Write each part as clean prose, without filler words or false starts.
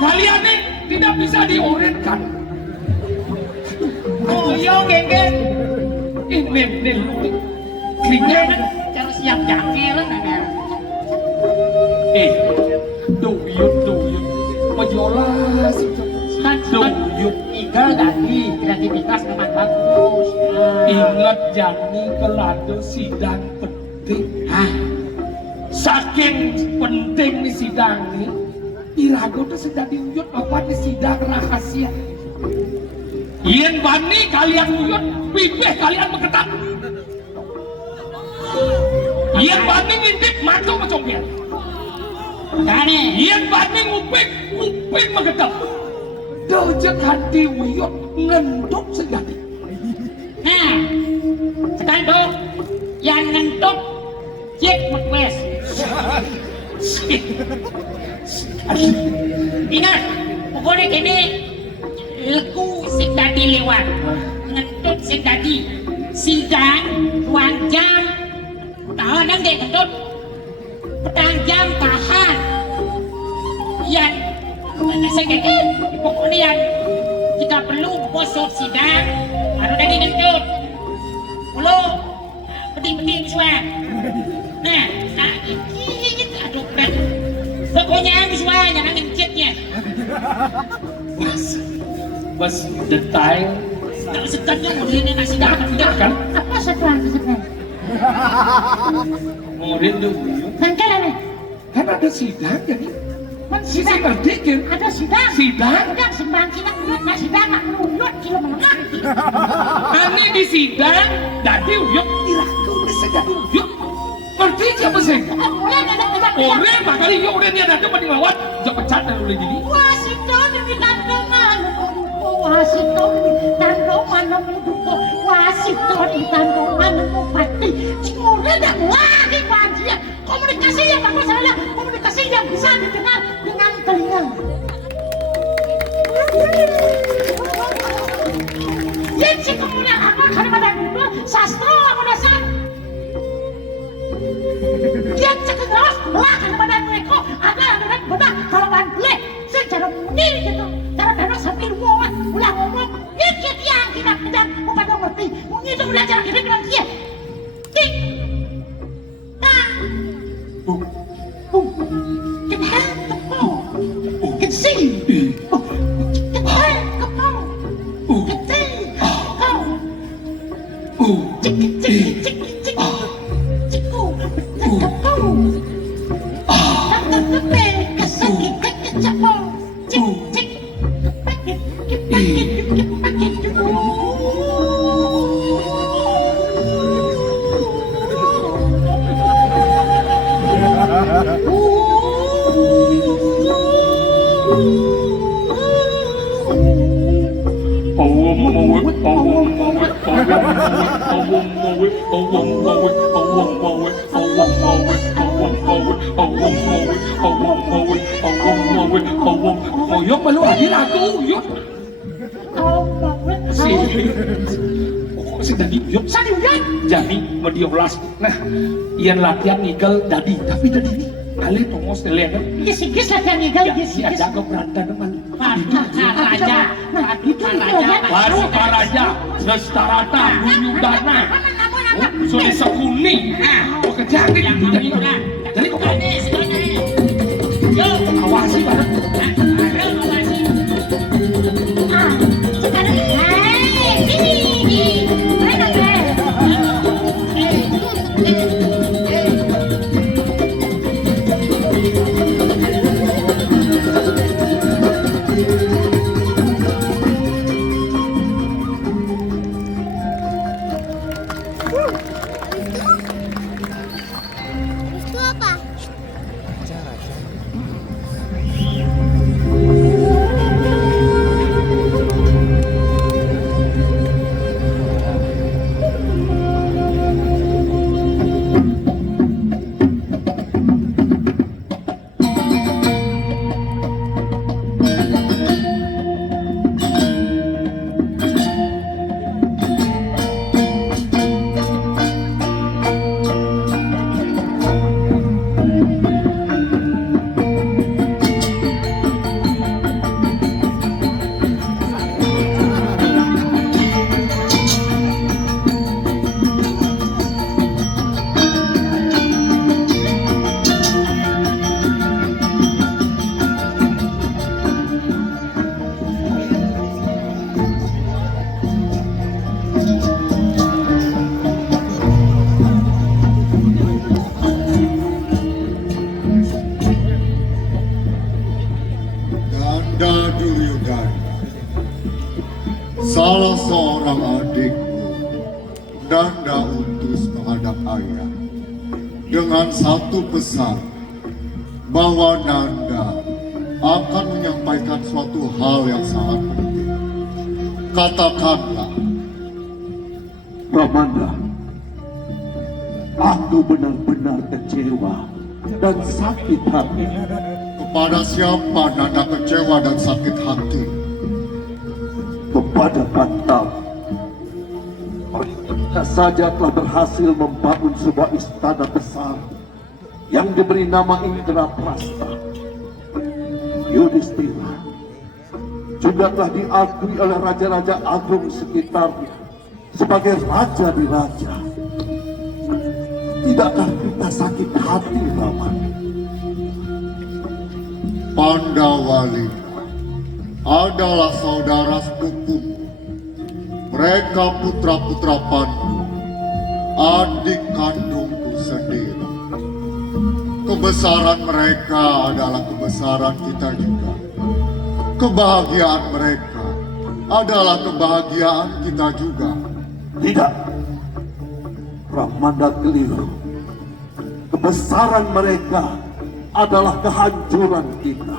Kalian nih tidak bisa dioretkan. Geng. Ini lu. Kalian cara siap jangkir nana. Duyut. Majola sih. Duyut. Igal tadi kreativitas memang bagus. Ingat Jani kelado sidang penting. Saking penting nih sidang nih. Irago tuh sedang diuyut apa di sidang rahasia. Yen bani kalian uyut, bibeh kalian mengetat. Yen bani ngintip maju mencongkel. Kane. Yen bani nguping mengetat. Dojek hati uyut ngenduk sejati. Nah, sekarang tuh yang ngentuk cek mekles. Ingat, pokoknya gini leku sing tadi lewat ngentut sing tadi sidang ruang jam tahanan deh ngentut petang jam tahan yang saya kira pokoknya yang kita perlu bosok sidang baru tadi ngentut perlu penting semua nah aduh berat pokoknya semua jangan ngencetnya Mas detail. Sekarang muridnya ngasih dapat Kan? Apa sekarang? Murid tuh. Kan ada sidang jadi. Sidang berdikin. Ada sidang. Sidang. Sidang simbang sidang uyut, nah sidang nak uyut kilo menengah. Ani di sidang, dadi uyuk. Iraku bisa jadi uyuk. Ngerti siapa sih? Mulai ada. Ore makali yo ore dia ada mending lawat. Jok pecat dan oleh gini. Wah situ demi tantongan. Wah situ demi tantongan. Wah situ demi tantongan. Pasti. Cuma dah lagi wajib. Komunikasi yang bagus adalah komunikasi yang bisa didengar dengan telinga. Jadi kemudian apa kalimat itu sastra apa dasar? Dia cekut terus lah kalimat mereka ada yang benar kalau bantuin secara murni gitu cara benar sampai luar ulang ngomong dikit yang kita pedang kepada ngerti mungkin itu belajar kita dengan dia tik nah kita tepung kita sih kita kepung kita kau cik Uyuk perlu hadir aku uyuk. Sedang uyuk. Sadi uyuk. Jadi mediolas. Nah, ian latihan ngigel dadi, tapi dadi ini kali tongos lihat. Gis latihan ngigel gis. Ya jago beranda teman. raja Baru Raja Lestarata Bunyudana. Sudah sekuni. Oh kejadian itu jadi. Jadi kok awasi banget. Itu apa? Nanda utus menghadap ayah dengan satu pesan bahwa Nanda akan menyampaikan suatu hal yang sangat penting. Katakanlah. Ramanda, aku benar-benar kecewa dan sakit hati. Kepada siapa Nanda kecewa dan sakit hati? Kepada Bantal. Mereka saja telah berhasil membangun sebuah istana besar yang diberi nama Indraprasta. Yudhistira juga telah diakui oleh raja-raja agung sekitarnya sebagai raja di raja. Tidakkah kita sakit hati, Raman? Pandawali adalah saudara sepupuku. Mereka putra-putra Pandu, adik kandungku sendiri. Kebesaran mereka adalah kebesaran kita juga. Kebahagiaan mereka adalah kebahagiaan kita juga. Tidak. Ramanda keliru. Kebesaran mereka adalah kehancuran kita.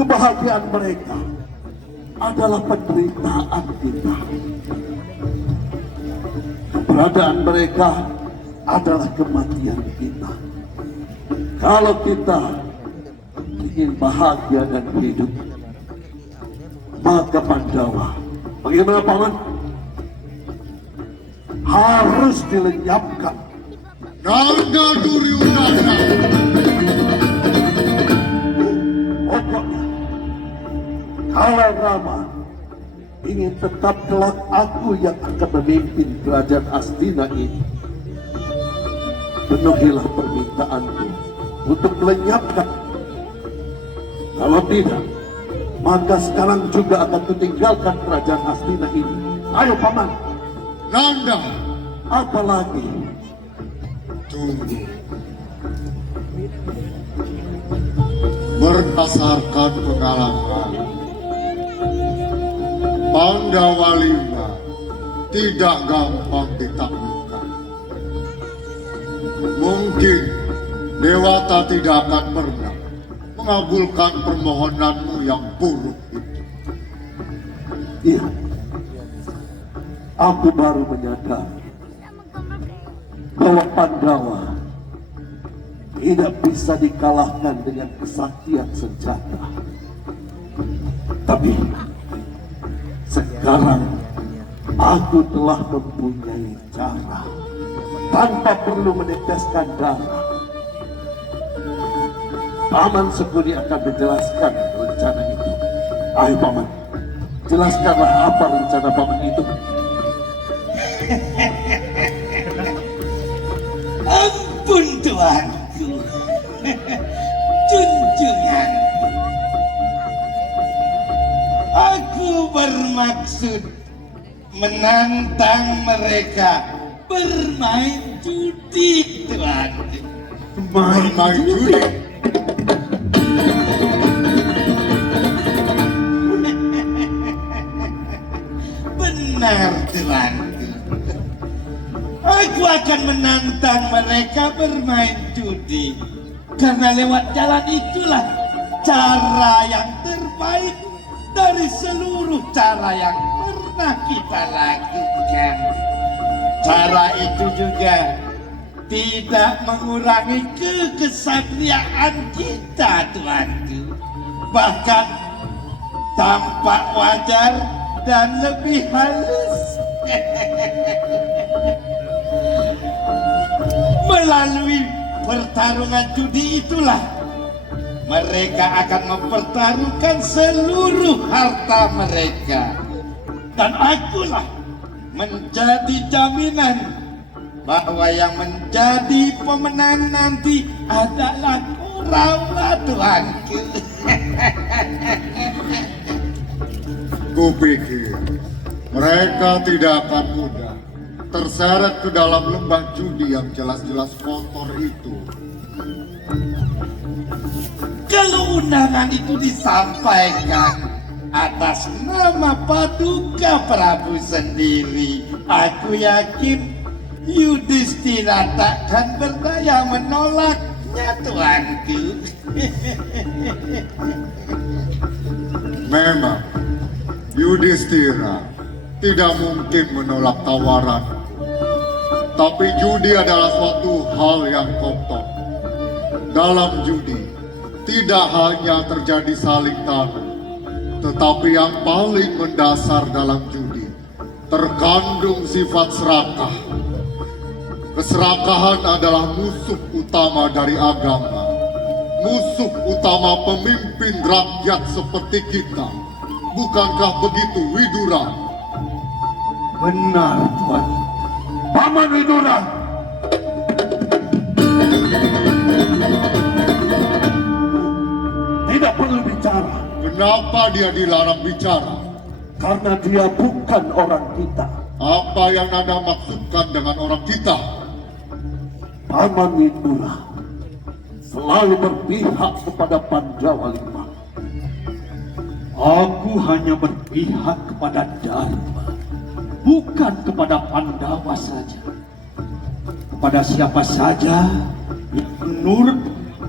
Kebahagiaan mereka adalah penderitaan kita. Keberadaan mereka adalah kematian kita. Kalau kita ingin bahagia dan hidup, maka Pandawa, bagaimana Paman? Harus dilenyapkan. Nanda Duryudana. Pokoknya, kalau Rama ingin tetap kelak aku yang akan memimpin kerajaan Astina ini, penuhilah permintaanku untuk melenyapkan. Kalau tidak, maka sekarang juga akan kutinggalkan kerajaan Astina ini. Ayo Paman. Nanda, Apalagi? tunggu. Berdasarkan pengalaman, Pandawa Lima tidak gampang ditaklukkan. Mungkin Dewata tidak akan pernah mengabulkan permohonanmu yang buruk itu. Iya, aku baru menyadari bahwa Pandawa tidak bisa dikalahkan dengan kesaktian senjata. Tapi sekarang aku telah mempunyai cara tanpa perlu meneteskan darah. Paman Sukuni akan menjelaskan rencana itu. Ayo Paman, jelaskanlah apa rencana Paman itu. Ampun tuanku, junjungan. Aku bermaksud menantang mereka bermain judi, tuanku. Bermain judi? Benar, tuanku. Aku akan menantang mereka bermain judi. Karena lewat jalan itulah cara yang terbaik dari seluruh cara yang pernah kita lakukan. Cara itu juga tidak mengurangi kekesatriaan kita, tuanku. Bahkan tampak wajar dan lebih halus. Melalui pertarungan judi itulah mereka akan mempertaruhkan seluruh harta mereka. Dan akulah menjadi jaminan bahwa yang menjadi pemenang nanti adalah Kurawa, tuanku. Kupikir mereka tidak akan mudah terseret ke dalam lembah judi yang jelas-jelas kotor itu. Kalau undangan itu disampaikan atas nama Paduka Prabu sendiri, Aku yakin Yudhistira takkan berdaya menolaknya, tuanku. Memang Yudhistira tidak mungkin menolak tawaran. Tapi judi adalah suatu hal yang kotor. Dalam judi tidak hanya terjadi saling taruh, tetapi yang paling mendasar dalam judi terkandung sifat serakah. Keserakahan adalah musuh utama dari agama, musuh utama pemimpin rakyat seperti kita. Bukankah begitu, Widura? Benar, Tuan. Paman Widura. Tidak perlu bicara. Kenapa dia dilarang bicara? Karena dia bukan orang kita. Apa yang Anda maksudkan dengan orang kita? Paman Widura selalu berpihak kepada Pandawa V. Aku hanya berpihak kepada Dharma, bukan kepada Pandawa saja. Kepada siapa saja yang menurut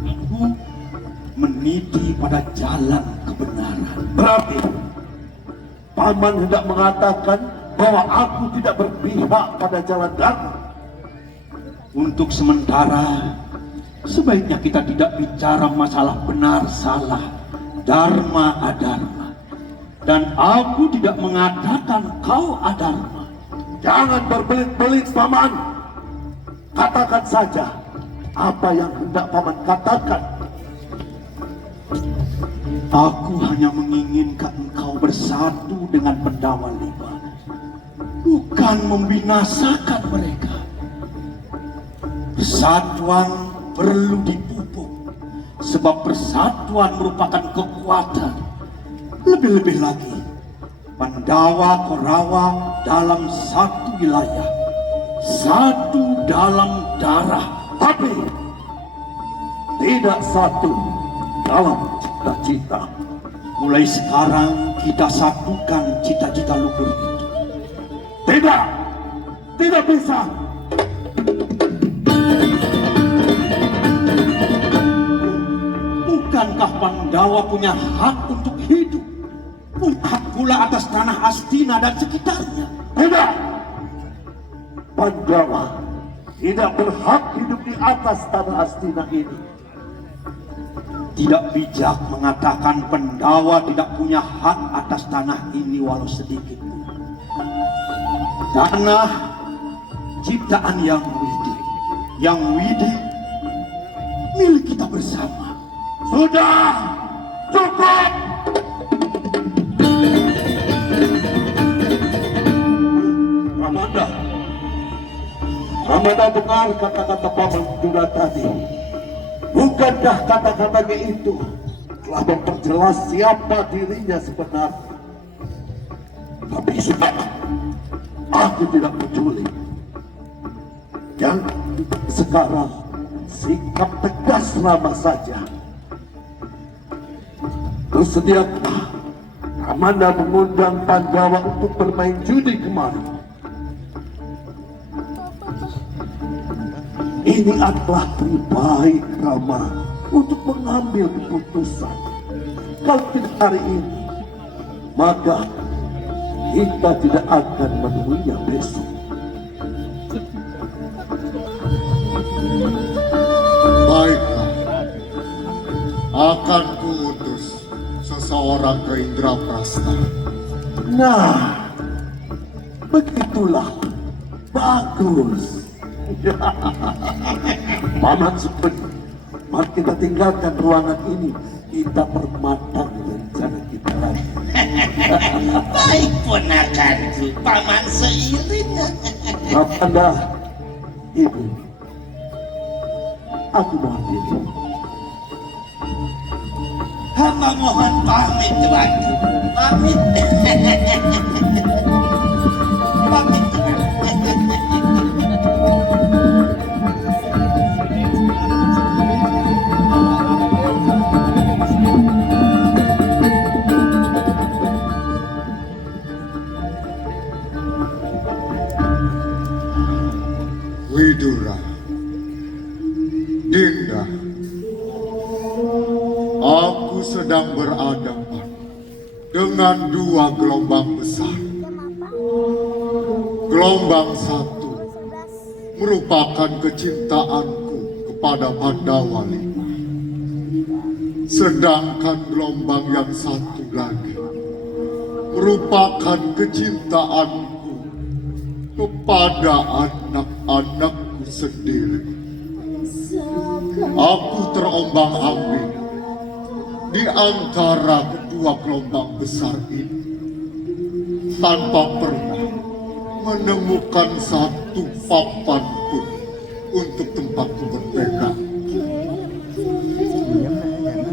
aku meniti pada jalan kebenaran. Berarti Paman hendak mengatakan bahwa aku tidak berpihak pada jalan Dharma. Untuk sementara, sebaiknya kita tidak bicara masalah benar salah, dharma adharma. Dan aku tidak mengatakan kau adharma. Jangan berbelit-belit, Paman. Katakan saja apa yang hendak Paman katakan. Aku hanya menginginkan engkau bersatu dengan Pandawa V, bukan membinasakan mereka. Persatuan perlu dipupuk, sebab persatuan merupakan kekuatan. Lebih-lebih lagi, Pandawa Korawa dalam satu wilayah, satu dalam darah, tapi tidak satu dalam cita-cita. Mulai sekarang kita satukan cita-cita luhur itu. Tidak, tidak bisa. Bukankah Pandawa punya hak untuk hidup? Punya hak pula atas tanah Astina dan sekitarnya? Tidak. Pandawa tidak berhak hidup di atas tanah Astina ini. Tidak bijak mengatakan Pandawa tidak punya hak atas tanah ini walau sedikit pun. Tanah ciptaan yang widi milik kita bersama. Sudah cukup. Ramanda dengar kata-kata Paman Widura tadi. Bukankah kata-katanya itu telah memperjelas siapa dirinya sebenarnya? Tapi sudah, aku tidak peduli. Yang sekarang sikap tegas Rama saja. Bersediakah Ramanda mengundang Pandawa untuk bermain judi kemarin? Ini adalah terbaik Rama untuk mengambil keputusan. Kalau tidak hari ini, maka kita tidak akan menemuinya besok. Baiklah, akan kuutus seseorang ke Indraprasta. Nah, begitulah. Bagus. Paman Supet, mari kita tinggalkan ruangan ini. Kita permatang rencana kita lagi. Baik ponakanku, Paman seiring. Ramanda, Ibu, aku mohon diri. Hamba mohon pamit, tuanku. Pamit. Pamit, tuan. Widura, Dinda, aku sedang berhadapan dengan dua gelombang besar. Gelombang satu merupakan kecintaanku kepada Pandawa Lima. Sedangkan gelombang yang satu lagi merupakan kecintaanku kepada anak-anakku sendiri. Aku terombang-ambing di antara kedua gelombang besar ini tanpa pernah menemukan satu papan pun untuk tempatku berpegang.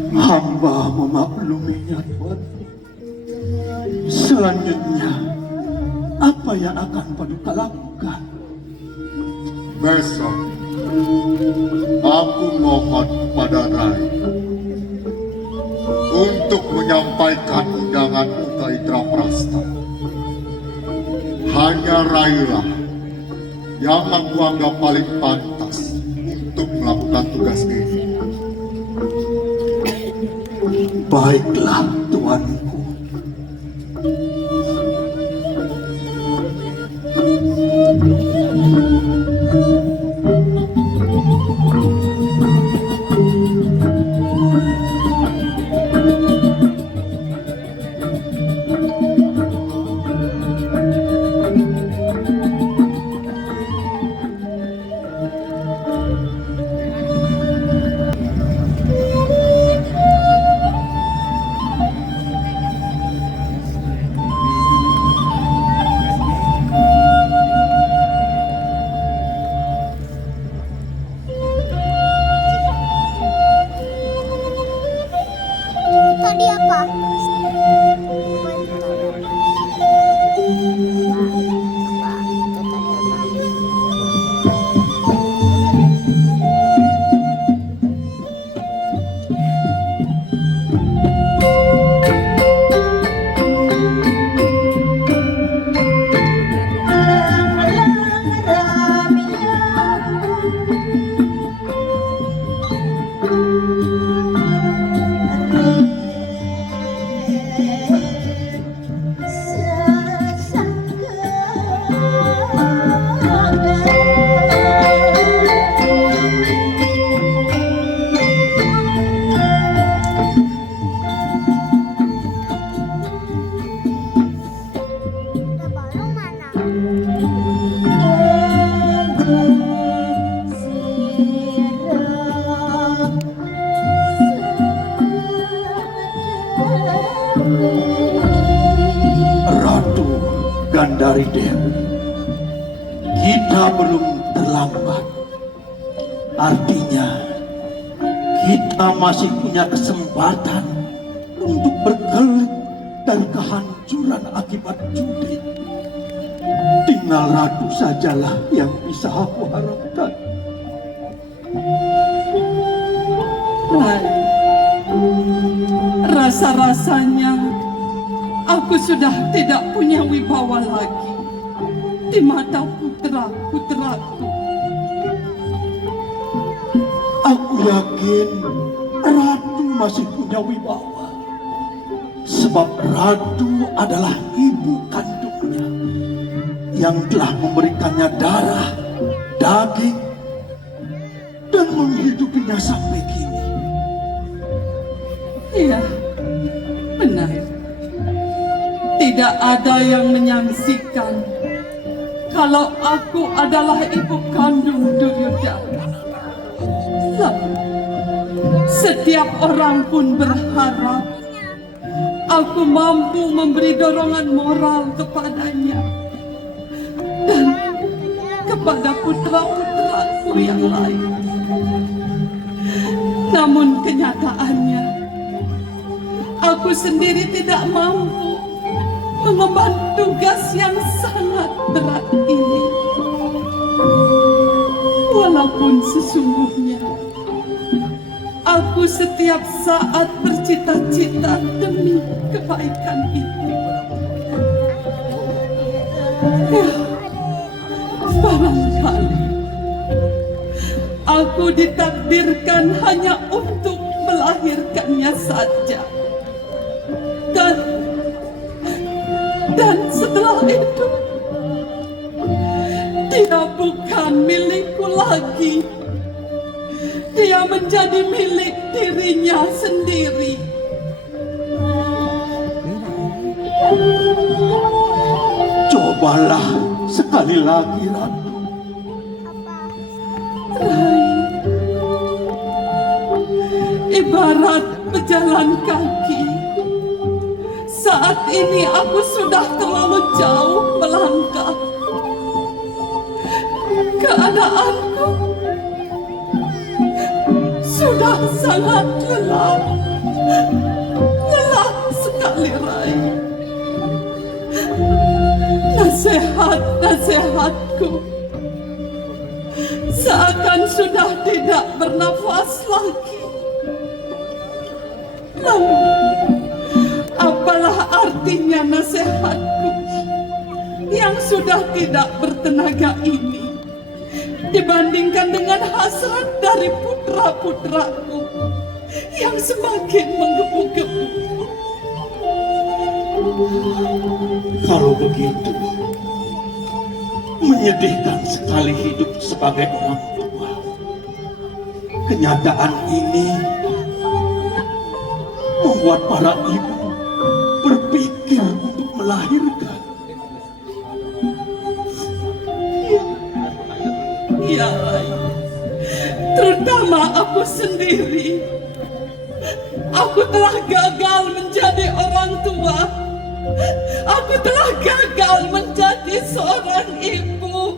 Hamba memakluminya, Tuan. Selanjutnya, apa yang akan Paduka lakukan? Besok, aku mohon kepada Rai untuk menyampaikan undanganku ke Indraprasta. Hanya Railah yang aku anggap paling pantas untuk melakukan tugas ini. Baiklah, Tuanku. Tadi apa? Ratu Gandari Dewi, kita belum terlambat. Artinya, kita masih punya kesempatan untuk berkelit dari kehancuran akibat judi. Tinggal Ratu sajalah yang bisa aku harapkan. Rai, rasa-rasanya aku sudah tidak punya wibawa lagi di mata putra-putraku. Aku yakin Ratu masih punya wibawa. Sebab Ratu adalah ibu kandungnya yang telah memberikannya darah, daging, dan menghidupinya sampai kini. Iya, benar. Tidak ada yang menyaksikan kalau aku adalah ibu kandung Duryodhana. Lalu, setiap orang pun berharap aku mampu memberi dorongan moral kepadanya dan kepada putra-putraku yang lain. Namun kenyataannya, aku sendiri tidak mampu mengemban tugas yang sangat berat ini. Walaupun sesungguhnya aku setiap saat bercita-cita demi kebaikan itu. Ya, barangkali Aku ditakdirkan hanya untuk melahirkannya saja. Dan setelah itu, dia bukan milikku lagi. Dia menjadi milik dirinya sendiri. Cobalah sekali lagi, Ratu. Rai, ibarat pejalan kaki. Saat ini aku sudah terlalu jauh melangkah. Keadaanku sudah sangat lelah. Lelah sekali, Rai. Nasihat-nasihatku seakan sudah tidak bernafas lagi. Lalu, apalah artinya nasihatku yang sudah tidak bertenaga ini dibandingkan dengan hasrat dari putra-putraku yang semakin menggebu-gebu. Kalau begitu, menyedihkan sekali hidup sebagai orang tua. Kenyataan ini membuat para ibu berpikir untuk melahirkan. Ya, Rai. Terutama aku sendiri. Aku telah gagal menjadi orang tua. Aku telah gagal menjadi seorang ibu.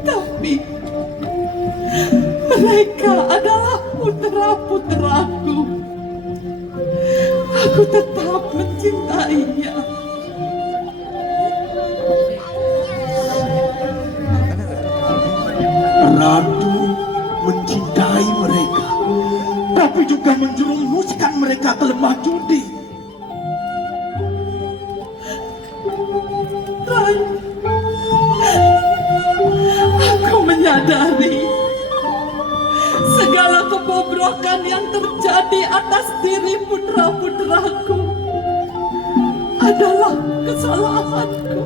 Tapi mereka adalah putra-putraku. Aku tetap mencintainya. Ratu mencintai mereka, tapi juga menjerumuskan mereka ke lembah judi. Rai, aku menyadari segala kebobrokan yang terjadi atas diri putra-putraku adalah kesalahanku.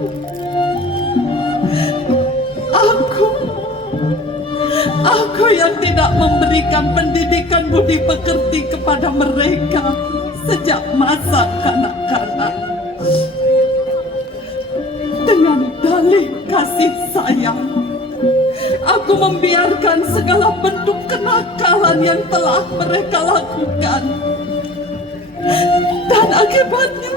Aku yang tidak memberikan pendidikan budi pekerti kepada mereka sejak masa kanak-kanak. Dengan dalih kasih sayang, aku membiarkan segala bentuk kenakalan yang telah mereka lakukan. Dan akibatnya,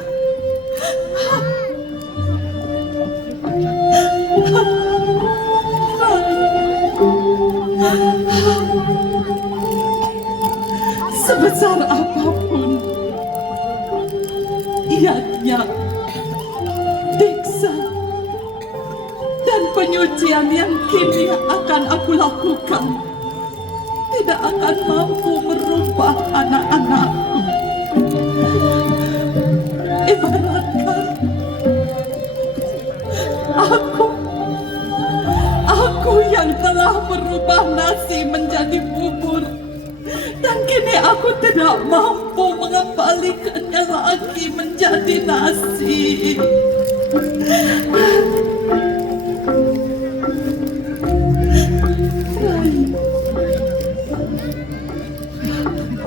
sebesar apapun yatnya, diksa, dan penyucian yang kini akan aku lakukan tidak akan mampu merubah anak-anakku. Ibaratkan aku yang telah merubah nasi menjadi bubur, dan kini aku tidak mampu mengembalikannya lagi menjadi nasi.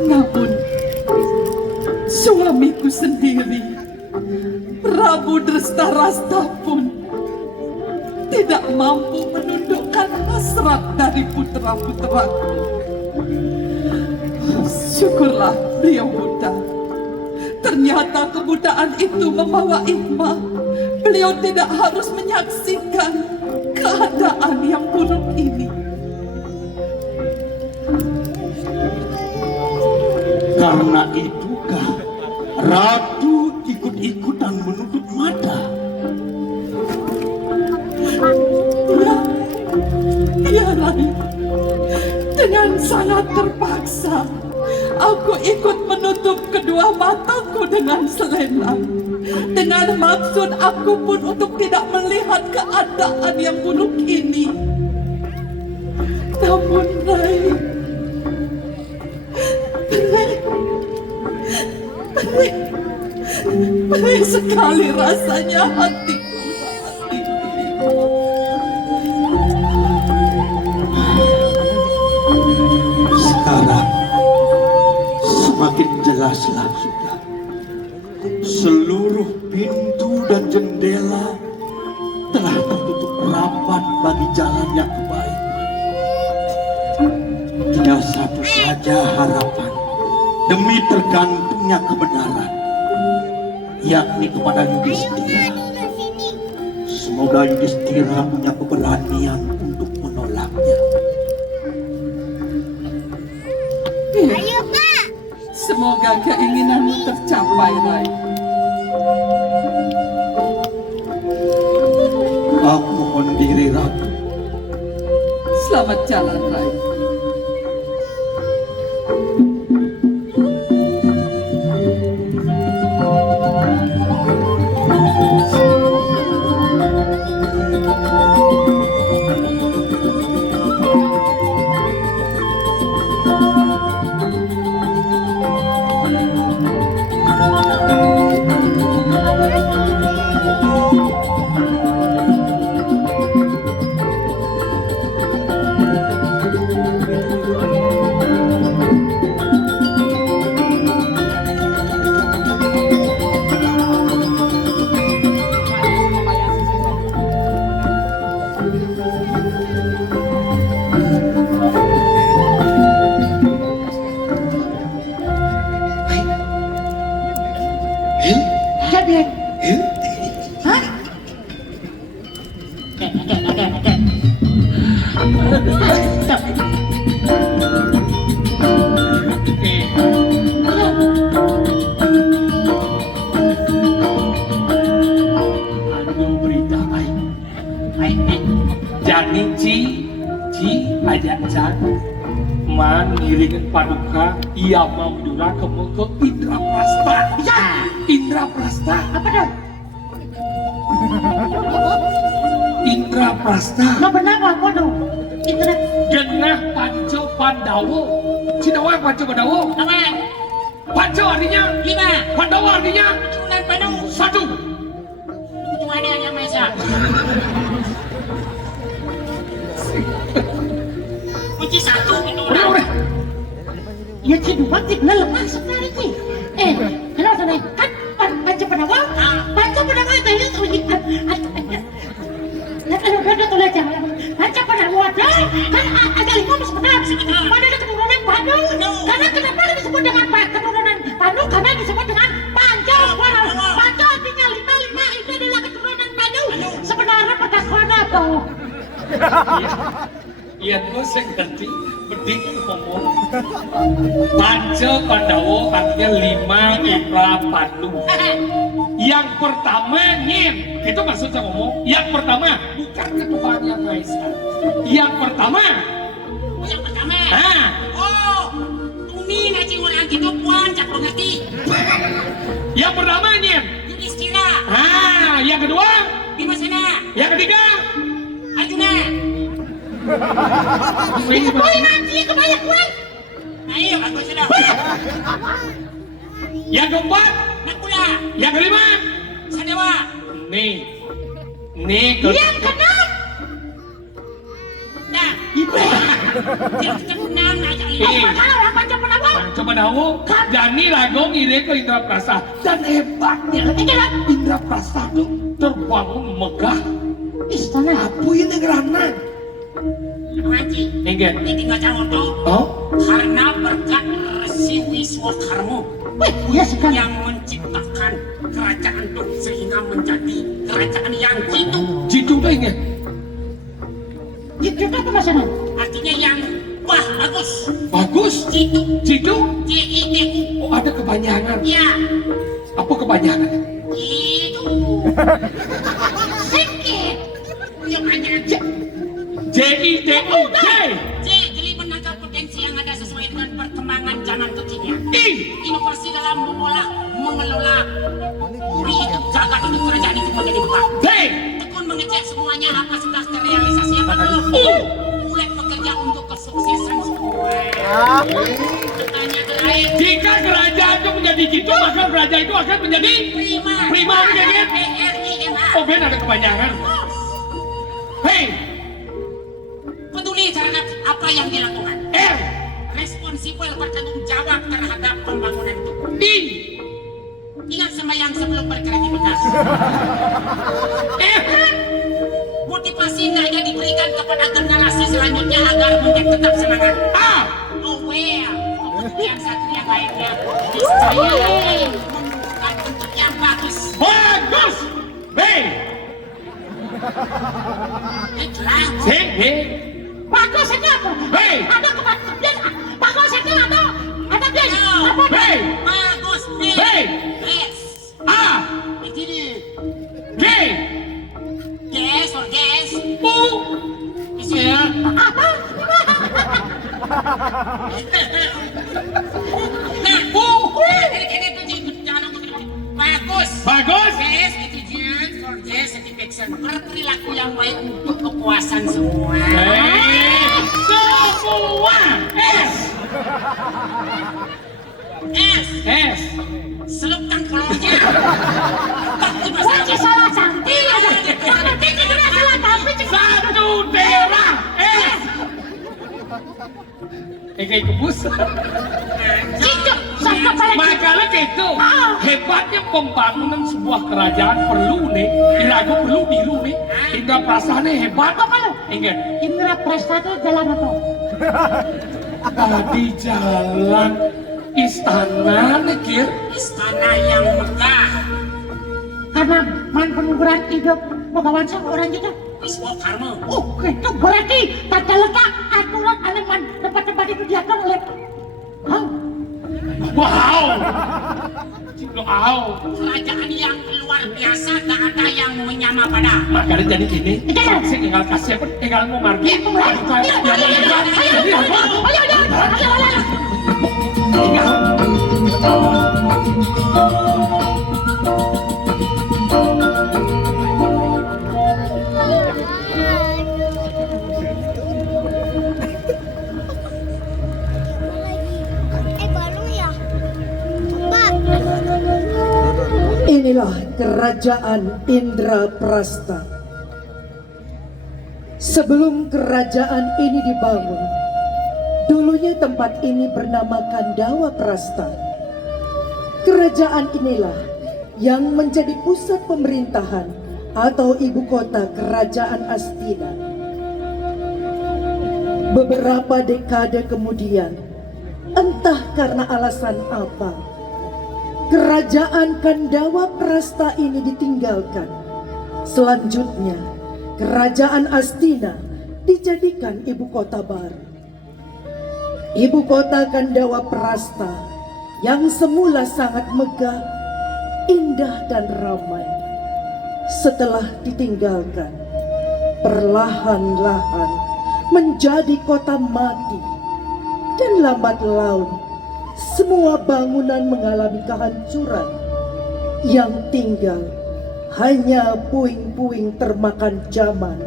Namun suamiku sendiri, Prabu Drestarasta pun tidak mampu menundukkan hasrat dari putra-putraku. Syukurlah beliau buta. Ternyata kebutaan itu membawa hikmah. Beliau tidak harus menyaksikan keadaan yang buruk ini. Karena itukah Ratu ikut-ikutan menutup mata? Ya, Rai. Dengan sangat terpaksa, aku ikut menutup kedua mataku dengan selendang. Dengan maksud aku pun untuk tidak melihat keadaan yang buruk ini. Namun Rai, perih sekali rasanya hatiku saat ini. Sekarang semakin jelaslah sudah. Seluruh pintu dan jendela telah tertutup rapat bagi jalannya kebaikan. Tinggal satu saja harapan demi tergantungnya kebenaran, yakni kepada Yudhistira. Semoga Yudhistira punya keberanian untuk menolaknya. Ayo kak. Semoga keinginanmu tercapai, Rai. Aku mohon diri, Ratu. Selamat jalan, Rai. Jadi, hah? Anu berita baik. Jadi Ci ajak Can man ngiringin paduka ia mau Widura ke Indraprasta. Ya, Indraprasta. apa dong? Indraprasta. Lo benar apa dong? Internet. Genah Panco Pandawo. Cinawa Panco Pandawo. Apa? Panco artinya 5. Pandawo artinya Keturunan Pandu. 1. Tuhannya yang Maha Esa. Kunci 1 itu. Udah. Ya kedua tiga lemah sebenarnya Ci. Kenapa sana? Kan panca penawa, panca penawa itu yang terlihat. Ada tulis jangan. Panca penawa dong. Kan ada 5 masih benar. Pada ada keturunan Pandu. Karena kenapa disebut dengan keturunan Pandu? Karena disebut dengan panca penawa. Panca artinya 5 itu adalah keturunan Pandu. Sebenarnya perdakwaan apa? Iya tuh saya ngerti. Mending ngomong Panco Pandawo artinya 5 Indra Pandu. Yang pertama Nyin, itu maksudnya ngomong. Yang pertama bukan ketuaan yang Maha Esa. Yang pertama Yang pertama. ah, Oh, Tumi ngaji orang gitu puan cak lo ngerti. yang pertama Nyin. Yudhistira, Ah, yang kedua, Bimasena, yang ketiga. Arjuna. Boleh nanti kebanyak kuat. Ayo aku sudah. Yang keempat, Nakula, yang kelima. Sadewa. Nih ke Yang keenam. Nah, yang keenam aja Ih. lima. Kalau orang panca penawa. Panco Pandawo. Dani Rago ngiring ke Indraprasta. Dan hebatnya Indraprasta tuh terbangun megah. Istana. Apa yang ngerana? Ngaji. Enggak. Ini tinggal campur tuh. Oh, Karena berkat Resi Wiswakarma Wih, iya sekali. yang menciptakan kerajaan itu sehingga menjadi kerajaan yang jitu. jitu tuh enggak. Itu apa masalah? Artinya yang wah bagus. Bagus. Jitu. Jitu. Jitu. Oh, ada kebanyakan. Ya. Apa kebanyakan? Jitu. Sikit. Yang hanya JITU. J. Jadi menangkap potensi yang ada sesuai dengan perkembangan zaman kekinian. I. Inovasi dalam mengelola Puri itu jagat untuk kerajaan itu menjadi besar. T. Tekun mengecek semuanya apa sudah terrealisasi apa belum. U. Mulai bekerja untuk Pertanyaan lain. Jika kerajaan itu menjadi gitu, maka kerajaan itu akan menjadi prima, kan? PRIMA. Oh, Ben ada kebanyakan. Hei, Peduli terhadap apa yang dilakukan. R, Responsibel bertanggung jawab terhadap pembangunan itu. D, Ingat sembahyang sebelum berkreativitas. F, Motivasi daya diberikan kepada generasi selanjutnya agar mungkin tetap semangat. A, Aware. Kemudian satu yang lainnya. Niscaya membutuhkan bentuk yang bagus. bagus. B, Itulah. C, D, Bagus aja apa? Hei! Ada kebagian. Bagus aja ada. Ada dia. Apa? B, Bagus. B. Hei! Yes. A, Itu dia. G, Guess or guess. U, Mister. Apa? Nah, ini tuh jangan bagus. bagus. Yes, itu Jun for yes satisfaction. Berperilaku yang baik untuk kepuasan semua. Semua. S, S. S, Selupkan kolornya. Kunci salah cantik aja. Cantik juga salah tapi satu daerah. S. Kayak kebus. Cicok. Sama paling Makanya gitu, hebatnya pembangunan sebuah kerajaan perlu nih, diragu perlu biru nih, hingga perasaannya hebat. apa lu? Ingat, Indra Prestata jalan apa? tadi jalan istana nih, Kir. Istana yang megah. Karena man pengguran hidup Begawan orang juga. Iswa Karma. Oh, itu berarti tata letak aturan aleman tempat-tempat itu diatur oleh. Hah? Wow, wow. Kerajaan yang luar biasa tak ada yang menyama pada. Makanya jadi gini, saya tinggal kasih apa, tinggal mau margi. Balung ya? Mbak. Inilah kerajaan Indraprasta. Sebelum kerajaan ini dibangun, dulunya tempat ini bernama Kandawa Prasta. Kerajaan inilah yang menjadi pusat pemerintahan atau ibu kota kerajaan Astina. Beberapa dekade kemudian, entah karena alasan apa, kerajaan Kandawa Prasta ini ditinggalkan. Selanjutnya, kerajaan Astina dijadikan ibu kota baru. Ibu kota Kandawa Prasta yang semula sangat megah, indah dan ramai, setelah ditinggalkan, perlahan-lahan menjadi kota mati. Dan lambat laun, semua bangunan mengalami kehancuran. Yang tinggal hanya puing-puing termakan zaman,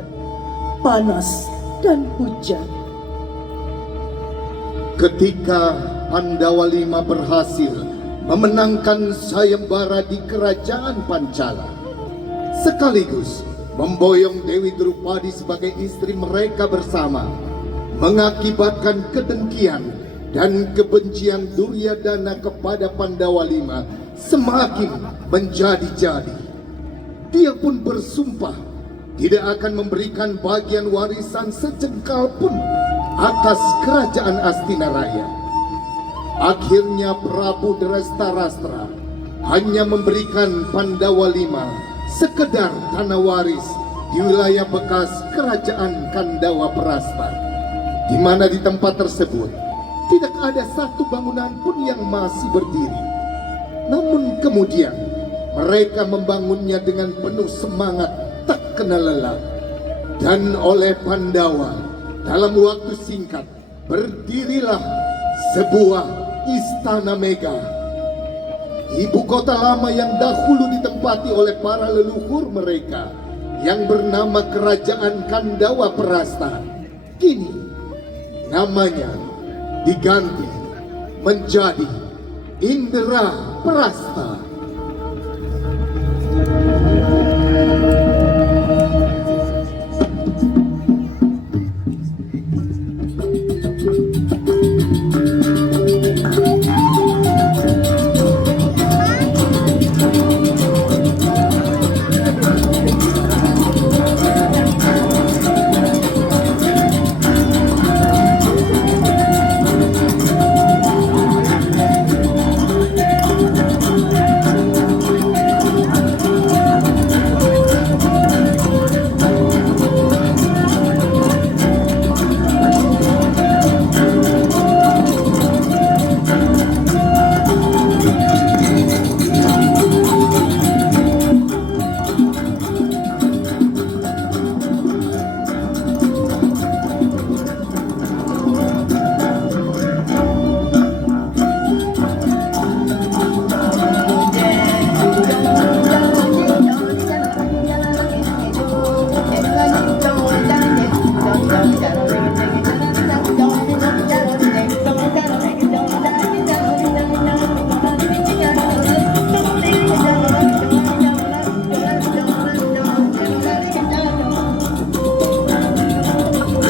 panas dan hujan. Ketika Pandawa V berhasil memenangkan sayembara di kerajaan Pancala, sekaligus memboyong Dewi Drupadi sebagai istri mereka bersama, mengakibatkan kedengkian dan kebencian Duryodhana kepada Pandawa V semakin menjadi-jadi. Dia pun bersumpah tidak akan memberikan bagian warisan sejengkal pun atas kerajaan Astina Raya. Akhirnya Prabu Drestarastra hanya memberikan Pandawa V sekedar tanah waris di wilayah bekas kerajaan Kandawa Prasta, di mana di tempat tersebut tidak ada satu bangunan pun yang masih berdiri. Namun kemudian mereka membangunnya dengan penuh semangat tak kenal lelah. Dan oleh Pandawa, dalam waktu singkat berdirilah sebuah istana megah, ibu kota lama yang dahulu ditempati oleh para leluhur mereka yang bernama Kerajaan Kandawa Prasta. Kini namanya diganti menjadi Indra Prasta.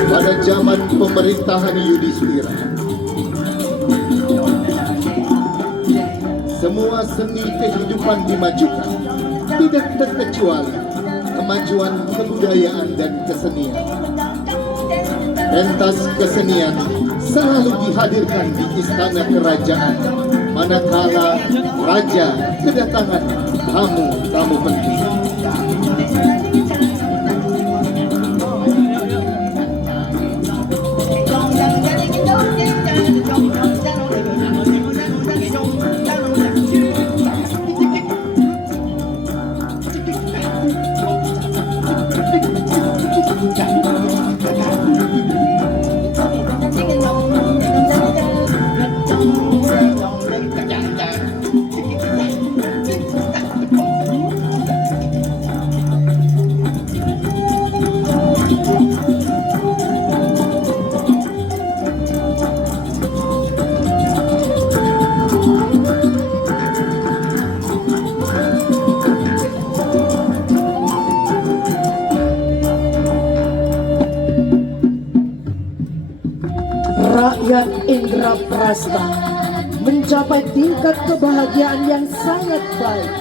Pada zaman pemerintahan Yudhistira, semua seni kehidupan dimajukan, tidak terkecuali kemajuan kebudayaan dan kesenian. Pentas kesenian selalu dihadirkan di istana kerajaan manakala raja kedatangan tamu-tamu penting. Rakyat Indraprasta mencapai tingkat kebahagiaan yang sangat baik.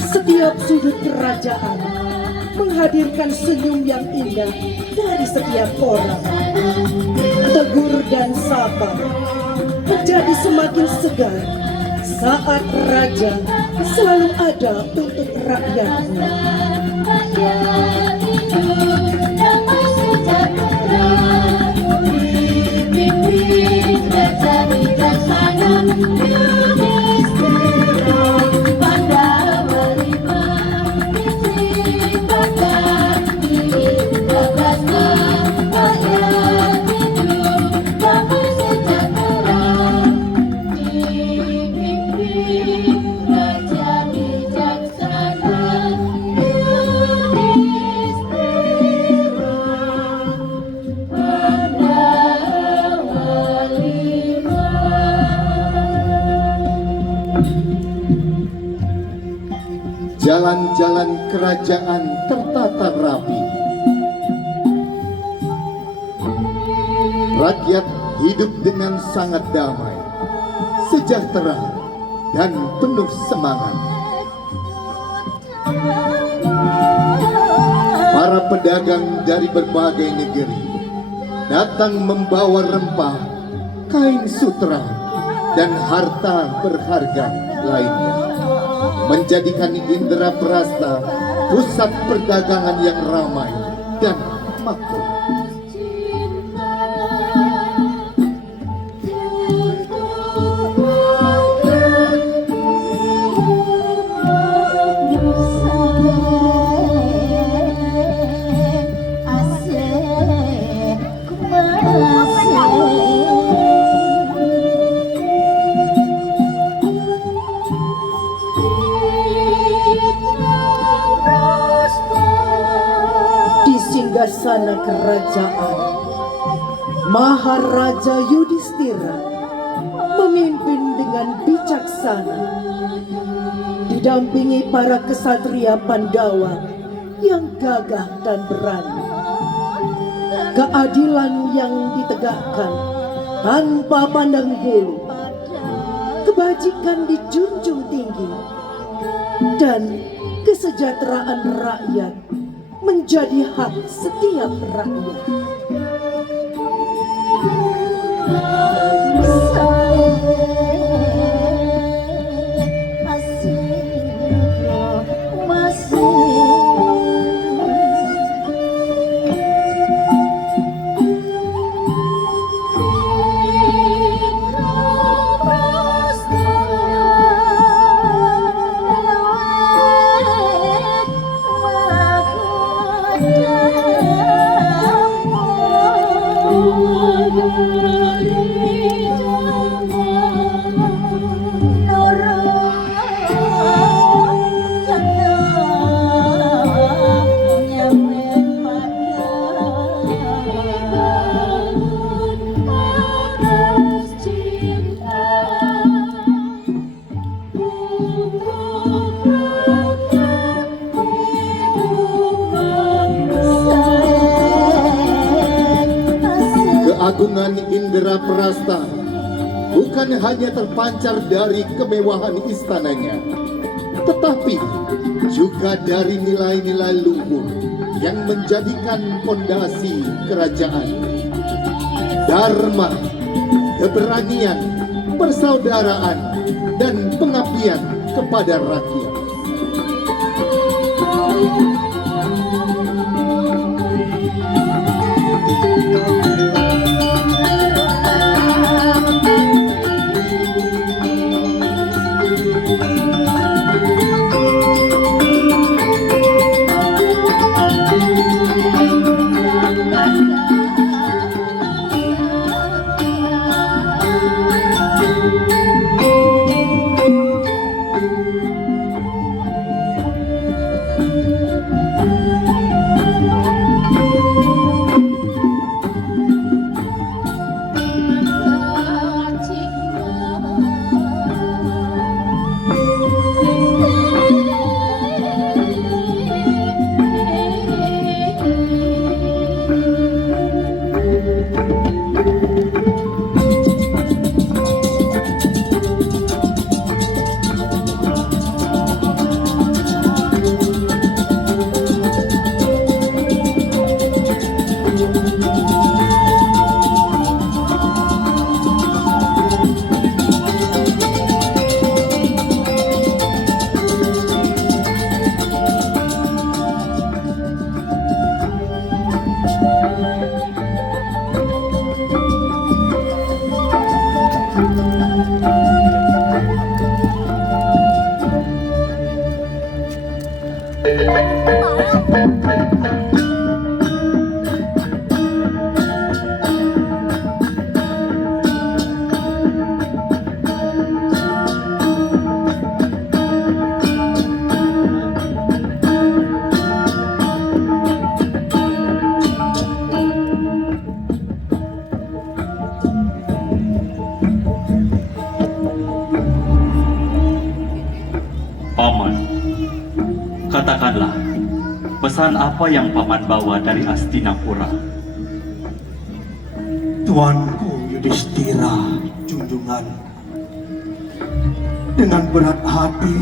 Setiap sudut kerajaan menghadirkan senyum yang indah dari setiap orang. Tegur dan sapa menjadi semakin segar saat raja selalu ada untuk rakyatnya. Jalan-jalan kerajaan tertata rapi. Rakyat hidup dengan sangat damai, sejahtera, dan penuh semangat. Para pedagang dari berbagai negeri datang membawa rempah, kain sutra, dan harta berharga lainnya, menjadikan Indraprasta pusat perdagangan yang ramai dan makmur. Sana kerajaan Maharaja Yudhistira memimpin dengan bijaksana, didampingi para kesatria Pandawa yang gagah dan berani. Keadilan yang ditegakkan tanpa pandang bulu, kebajikan dijunjung tinggi, dan kesejahteraan rakyat menjadi hak setiap rakyat. Keagungan Indra Prasta bukan hanya terpancar dari kemewahan istananya, tetapi juga dari nilai-nilai luhur yang menjadikan fondasi kerajaan. Dharma, keberanian, persaudaraan, dan pengabdian kepada rakyat. Paman, katakanlah, pesan apa yang Paman bawa dari Hastinapura? Tuanku Yudhistira, junjungan, dengan berat hati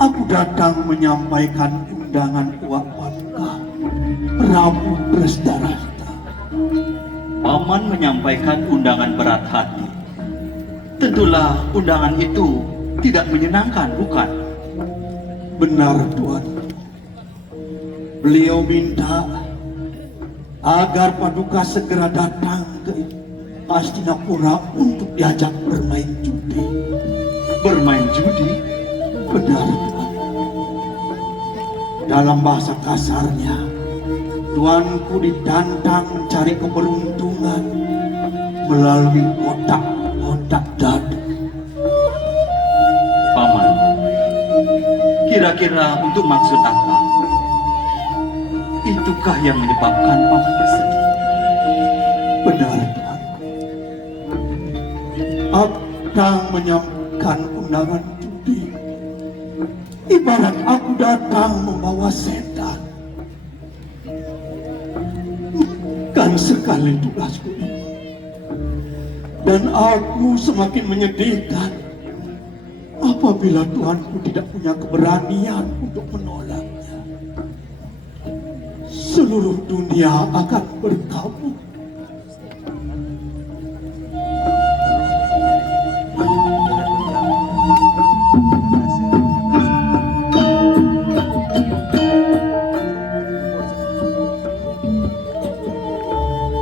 aku datang menyampaikan undangan Uak Paduka Prabu Drestarasta. Paman menyampaikan undangan berat hati. Tentulah undangan itu tidak menyenangkan, bukan? Benar, Tuan. Beliau minta agar Paduka segera datang ke Hastinapura untuk diajak bermain judi. Bermain judi? Benar, Tuan. Dalam bahasa kasarnya, Tuanku ditantang mencari keberuntungan melalui kotak-kotak dadu. Paman, kira-kira untuk maksud apa? Itukah yang menyebabkan Paman bersedih? Benar, Tuan. Aku menyampaikan undangan judi. Ibarat aku datang membawa setan. Bukan sekali tugasku ini. Dan aku semakin menyedihkan apabila Tuanku tidak punya keberanian untuk menolaknya. Seluruh dunia akan berkabung.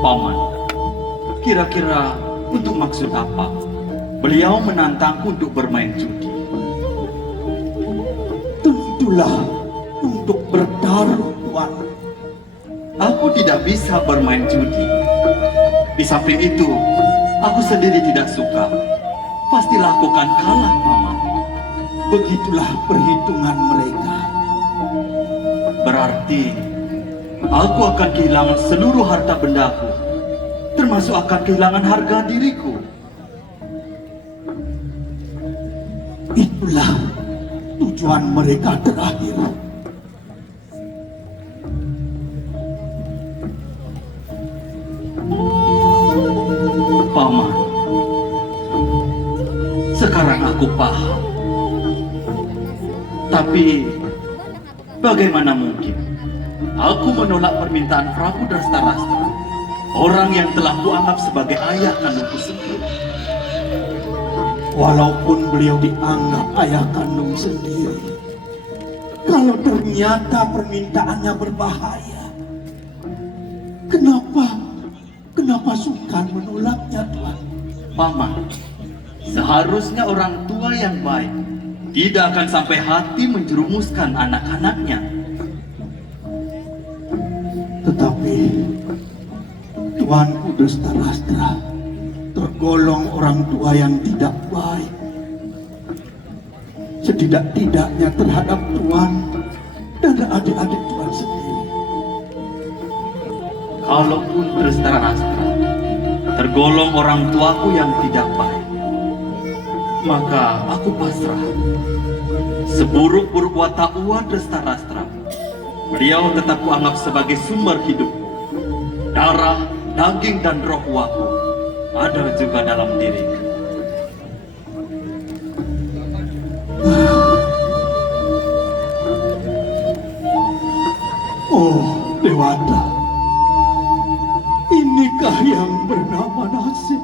Paman, kira-kira untuk maksud apa beliau menantangku untuk bermain judi? Tentulah untuk bertaruh, Tuan. Aku tidak bisa bermain judi. Di samping itu, aku sendiri tidak suka. Pastilah aku akan kalah, Paman. Begitulah perhitungan mereka. Berarti aku akan kehilangan seluruh harta bendaku, termasuk akan kehilangan harga diriku. Itulah tujuan mereka terakhir. Paman, sekarang aku paham. Tapi bagaimana mungkin aku menolak permintaan Prabu Drastarastra, orang yang telah kuanggap sebagai ayah kandungku sendiri. Walaupun beliau dianggap ayah kandung sendiri, kalau ternyata permintaannya berbahaya, kenapa sungkan menolaknya, Tuan? Paman, seharusnya orang tua yang baik tidak akan sampai hati menjerumuskan anak-anaknya. Tetapi Tuanku Drastarastra tergolong orang tua yang tidak baik. Setidak-tidaknya terhadap Tuan dan adik-adik Tuan sendiri. Kalaupun Drastarastra tergolong orang tuaku yang tidak baik, maka aku pasrah. Seburuk-buruk watak Uwan Drastarastra, beliau tetap kuanggap sebagai sumber hidupku. Darah, daging, dan roh uaku ada juga dalam diriku. Oh, Dewata, inikah yang bernama nasib?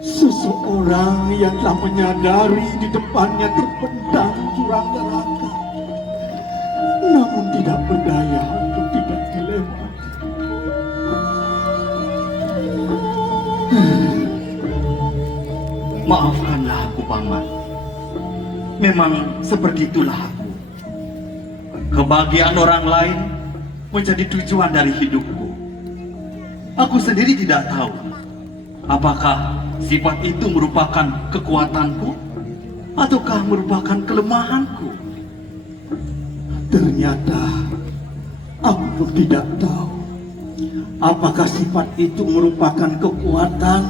Seseorang yang telah menyadari di depannya terbentang jurang neraka, namun tidak berdaya untuk tidak dilewati. Maafkanlah aku, Paman. Memang seperti itulah aku. Kebahagiaan orang lain menjadi tujuan dari hidupku. Aku sendiri tidak tahu apakah sifat itu merupakan kekuatanku ataukah merupakan kelemahanku. Ternyata aku pun tidak tahu apakah sifat itu merupakan kekuatan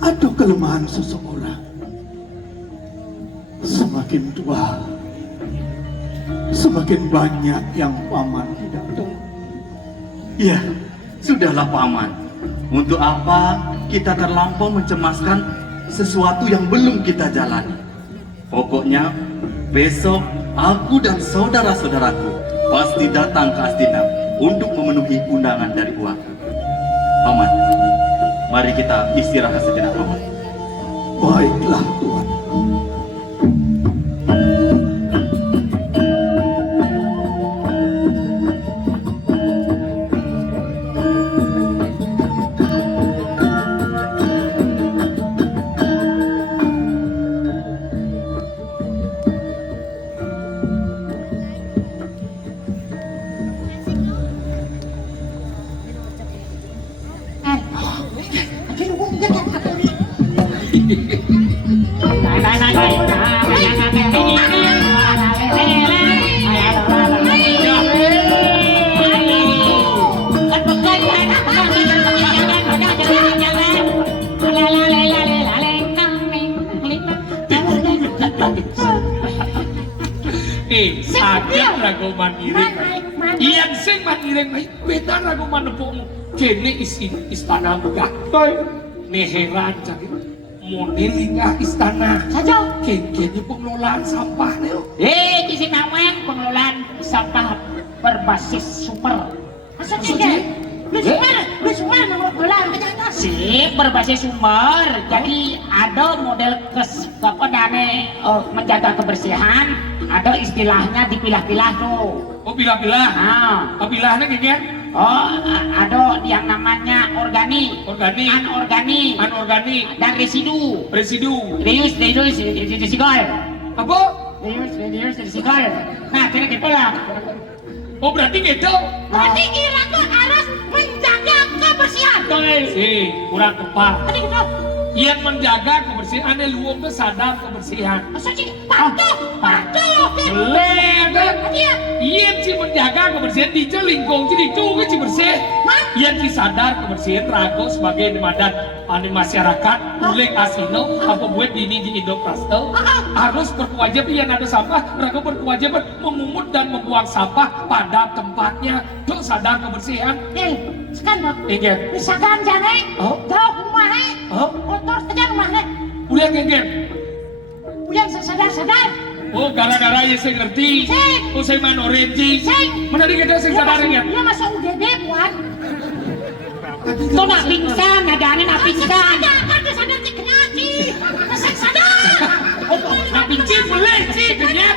atau kelemahan seseorang. Semakin tua, semakin banyak yang Paman tidak tahu. Ya, sudahlah Paman. Untuk apa kita terlampau mencemaskan sesuatu yang belum kita jalani? Pokoknya besok aku dan saudara-saudaraku pasti datang ke Astina untuk memenuhi undangan dari Uwan. Paman, mari kita istirahat sejenak, Paman. Baiklah, Tuan. rago maniring. Iyan sing maniring beda rago manepung kene istana megah. Nih heran jadi modelingah istana. Saja. Kene pengelolaan sampah nih. Di sini namanya pengelolaan sampah berbasis super. Maksudnya lu sumber mengelola kejahatan. Sip berbasis sumber. Jadi ada model menjaga kebersihan. Ada istilahnya dipilah-pilah tuh. Oh pilah-pilah. Pilahnya gini. Oh, ada yang namanya organik, anorganik, dan residu. Reuse, recycle. Apa? Reuse, recycle. Nah, kira gitu lah. Oh berarti gitu. Berarti Ira tuh harus menjaga kebersihan. Kurang tepat. Tadi gitu. Iyan menjaga kebersihan, luwung tuh sadar kebersihan. Maksudnya patuh. Boleh kan? Iyan sih menjaga kebersihan di lingkung jadi juga sih bersih. Iyan sih sadar kebersihan rago sebagai nemadan masyarakat boleh kasino apa buat dini di Indoprasto harus berkewajiban iyan ada sampah rago berkewajiban memungut dan membuang sampah pada tempatnya. Tuh sadar kebersihan. Sekarang Ingat. misalkan jangan jauh rumahnya kotor saja rumahnya. Udah ingat. Uyan sadar. Oh, gara-gara ya saya ngerti. Oh, saya manorenji. Mana dia kita saya sadarnya? Dia masuk UGD buat. Itu nak pingsan, ada aneh nak pingsan. Ada kan dia sadar ciknya Ci. Masih sadar. Nak pincin boleh, Ci.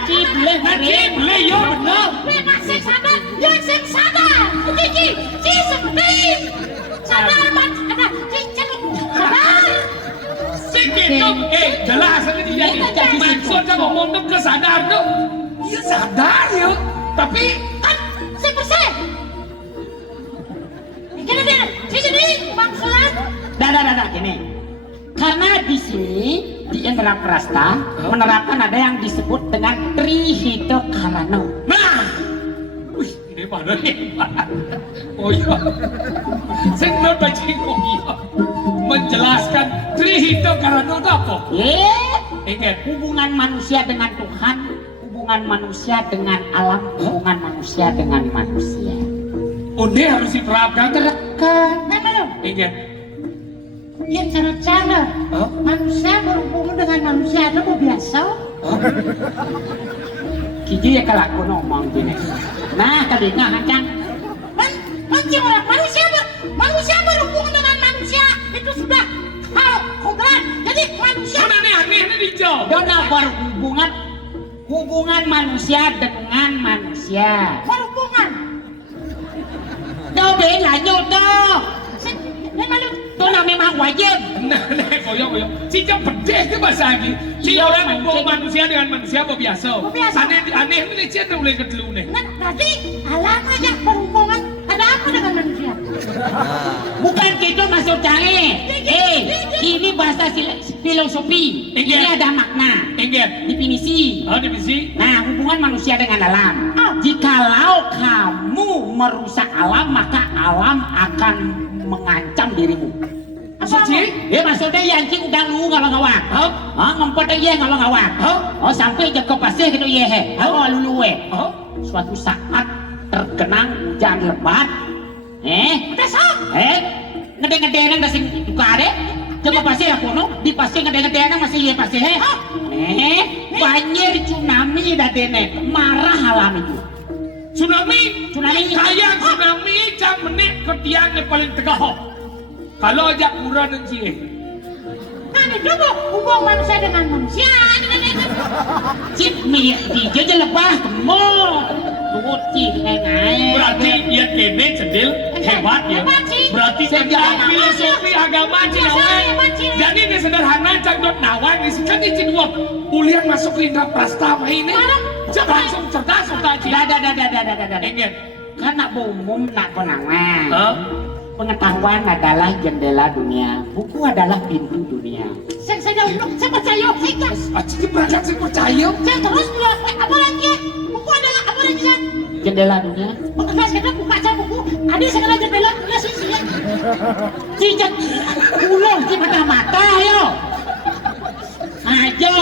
Ci, boleh, yo benar. Dia masih sadar. Dia masih sadar. Ci seperti sadar man. Ada Ci sadar. Gitu. Jelas aja dia. Maksudnya ngomong tuh kesadar tuh. Iya sadar ya. Tapi Kan bersih. Jadi maksudnya. Dah, ini. Karena di sini di Indraprasta menerapkan ada yang disebut dengan Trihitokarano. nah. Wih, ini mana nih? Oh iya. Saya nggak baca iya. Menjelaskan Trihitokarano itu apa? Ingat. Hubungan manusia dengan Tuhan, hubungan manusia dengan alam, hubungan manusia dengan manusia. Udah harus diterapkan. Memang Ingat. ya cara-cara manusia berhubungan dengan manusia itu biasa. Kiji ya kalau aku ngomong gini. Nah, tadi nggak hancang. Manusia berhubungan dengan manusia itu sudah hal kodrat. Jadi manusia Mana nih aneh nih dijawab. Dona hubungan manusia dengan manusia. berhubungan. Đâu beda nyo tuh. Memang Itu memang wajib. Nah, koyok. Cincang pedih itu bahasa lagi. Si orang membawa manusia dengan manusia apa biasa? Aneh ini cincang mulai ke dulu nih. Nah, tadi alam aja berhubungan. Ada apa dengan manusia? Bukan gitu maksud saya. Ini bahasa filosofi. Ini ada makna. Ingat. Definisi. Oh, definisi. Nah, hubungan manusia dengan alam. Jikalau kamu merusak alam, maka alam akan mengancam dirimu. Maksudnya? Maksudnya yang cing udah lu ngawang-ngawang. Ngempet aja ngawang-ngawang. Sampai jago pasir gitu ya he. Lu. Suatu saat tergenang hujan lebat. Ngede-ngede nang sing dukare. Jago pasir aku no, di pasir ngede-ngede nang masih ya pasir he. Banjir tsunami dadene, marah alam itu. Tsunami. Kayak tsunami jam menit ke tiang yang paling tegak. Kalau ajak kurang dan cie. Kan itu hubungan manusia dengan manusia. Cip mi di jajan lebah mo. Tuci ngai. Berarti dia kene cendil hebat ya. Berarti sejarah filosofi agama Cinawa. Jadi dia sederhana cakdot nawang kan di Cinwa. Ulian masuk ke Indraprasta ini. Jangan langsung cerdas tadi. Dah. Ingat. Karena umum nak konangan. Pengetahuan adalah jendela dunia. Buku adalah pintu dunia. Saya percaya. Aci berangkat saya percaya. Saya terus bilang apa lagi? Buku adalah apa lagi ya? Jendela dunia. Bukan saya buka aja buku. Ada segala jendela dunia sih. Cicak ulang di mata-mata yo. Ayo.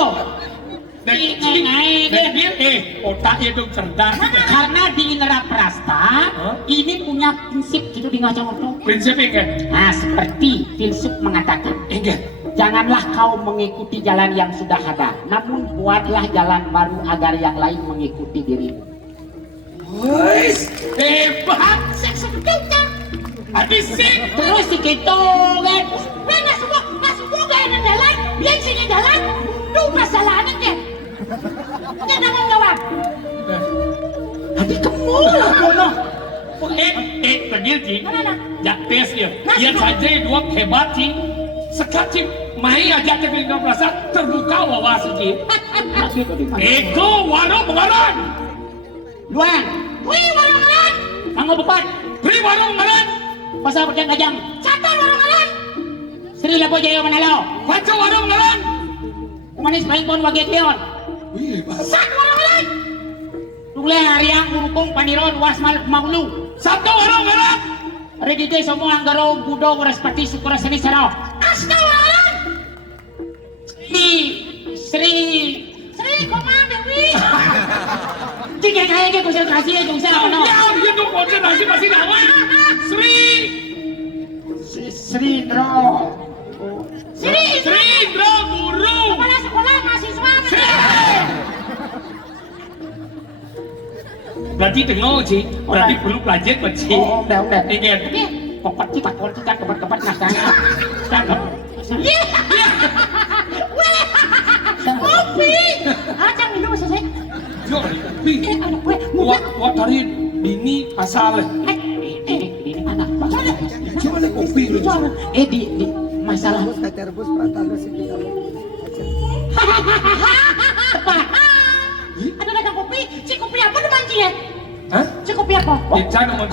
Otaknya dong cerdas. Karena di Indraprasta ini punya prinsip gitu di Ngacamorto. Prinsipnya kan? Nah, seperti filsuf mengatakan, Enggak. janganlah kau mengikuti jalan yang sudah ada, namun buatlah jalan baru agar yang lain mengikuti dirimu. Wes, hebat. Sing sebetulnya. Habis sih. Terus si Kito kan, Nggak semua gaya ng jalan. Yang sini jalan. Doon pasalanan niya. Yan ang gawa. hati kamu lah kono. Bener Ji. Mana? Ya tes dia. Lihat saja dua hebat Ji. Sekali main aja ke Indonesia terbuka wawasan Ji. Eko warung ngaran. Luang, Wih, warang-warang. kamu bepat, Beri warung ngaran. pasal berjang-jang. Satan warang-warang. Sri Lapo Jaya Manalo, Baca warung ngaran. Manis paling pon wage kion. Wih, hebat. Sat warang-warang. Tungle hariang urukong paniron wasmal maulu. Satu warung ngaran. Redite semua anggaro budo respati sukura seni saro. Asta warang-warang. Di Sri Sri, kumami, wih. Jika kaya ke konsentrasi ya jungsa ano. Ya, dia tuh konsentrasi pasti nama. Sri. Sri Dro. Sri, Sri Indra Guru. Kepala sekolah mahasiswa. Berarti dengar Ji. Berarti perlu belajar Ji. Oh, udah. Ingat. Kopat cipat kita kebat-kebat nah sana. Cakep. Kopi. Acang minum selesai. Yo, Pi. Anak gue, Wah tadi dini asal. Ini anak bangsa. Coba lihat kopi lu. Di masalah Ada dagang kopi. Si kopi apa depan Ci ya? Hah? Si kopi apa? Jangan ngomong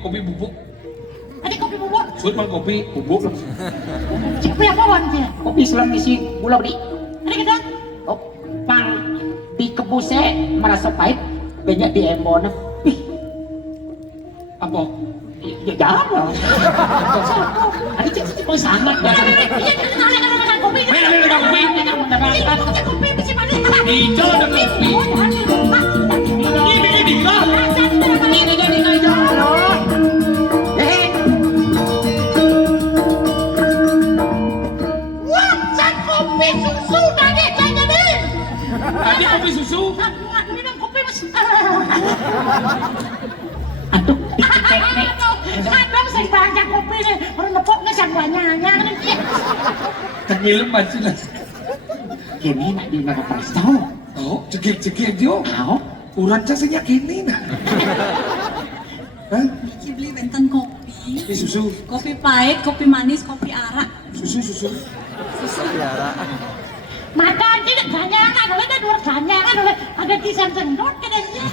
kopi bubuk. Ada kopi bubuk. Sud mang kopi bubuk. Si kopi apa wan Ci? kopi selam isi gula di. Ada kita? Oh, pang di kebuse merasa pahit banyak di embon. Ih, Apa? ya jangan. Ada cek kok sangat. Iya, kita ada dagang kopi. Mana ada dagang kopi? Si kopi mesti mana? Hijau ada kopi. Ini lah. Wah, san kopi susu tadi jadi. Tadi kopi susu. Minum kopi mesti. Aduh, Kadang saya banyak kopi nih, orang nepok nggak sang banyaknya nih. Tengilem macam lah. kini nak di mana tahu? Oh, cekik dia. Tahu? Kurang casanya kini nah. Hah? Iki beli benten kopi. Ini susu. Kopi pahit, kopi manis, kopi arak. Susu. Mata tidak banyakan, ada dua banyakan, ada tisan sendot kadangnya.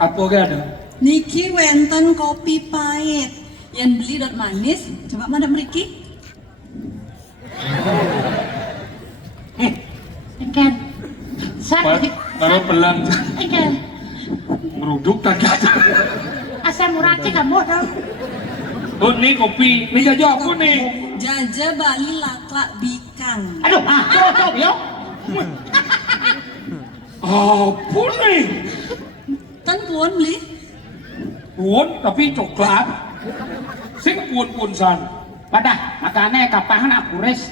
Apa gak ada? Niki wenten kopi pahit. Yang beli dot manis, coba mana meriki? Ikan, sakit. Baru pelang. Ikan, Meruduk tak ada. asam murati kamu tau. Oh, ini kopi. Ini jajan apa nih? Jaja Bali laklak bikang. Aduh, coba yo. Apa nih? Tan puan beli? Puan tapi coklat. Sing puan san. Pada makanya kapahan aku res.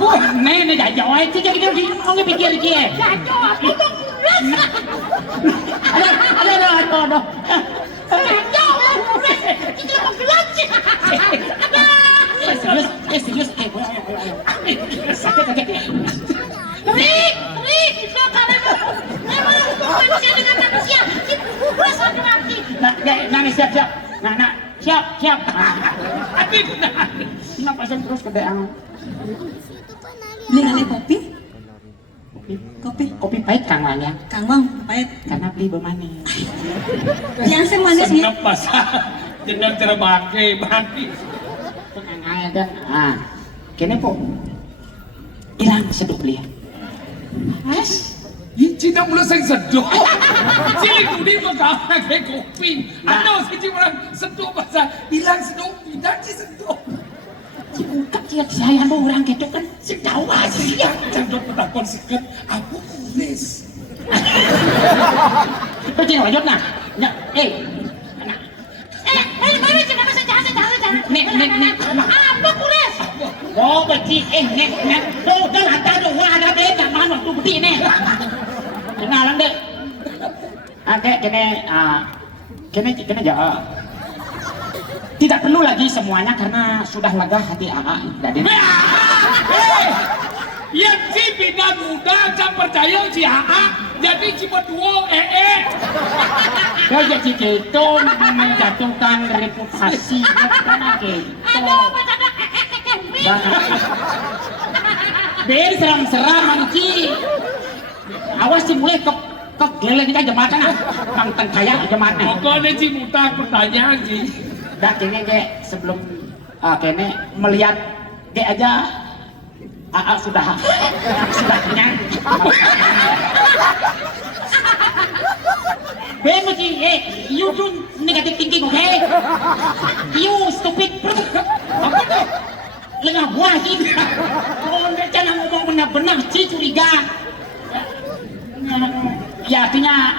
Oh, nih jauh aja jadi mau pikir dia. Jajo, aku mau kuras. Aduh. Jajo, kita mau gelas. Serius. Sakit. Rik, itu kalian. Memang manusia dengan manusia. Kuras laki-laki. Nah, siap. Kenapa saya terus ke daang? Beli ngalih kopi? Kopi pahit Kang Lang ya. Kang Bang, pahit. Karena beli bermanis. Yang saya manisnya. Senep pasar. Jenang cara bangke, bangke. Tenang aja dan. Ah, kini po. Hilang seduk beli ya. Mas, Ini Cina mulai saya sedot. Cina ini maka kayak kopi. Ada sih orang sedot pasar. Hilang sedot, pindah sih sedot. Ciukat dia sayang orang gitu kan. Sedawa sih ya, jangan petakon sikat. Aku kulis. Pergi wajib nah. Mana jangan jangan. Nek. Apa kules? Oh, pergi nek. Udah lantar tuh ada deh, jangan waktu beti nih. Kenalan deh. Kene aja. Tidak perlu lagi semuanya karena sudah lega hati AA. Yang si bidan muda jangan percaya si AA jadi si berdua Ya jadi gitu menjatuhkan reputasi karena gitu. Biar seram-seram mangki. Awas si mulai ke geleng kita jembatan ah. Mantan kaya jembatan. Pokoknya si muda pertanyaan sih. Dah kene sebelum kene melihat aja AA sudah kenyang. Mesti you don't negative thinking, okay? You stupid bro. Apa tuh? Lengah buah gitu. Kalau jangan ngomong benar-benar sih curiga. Ya artinya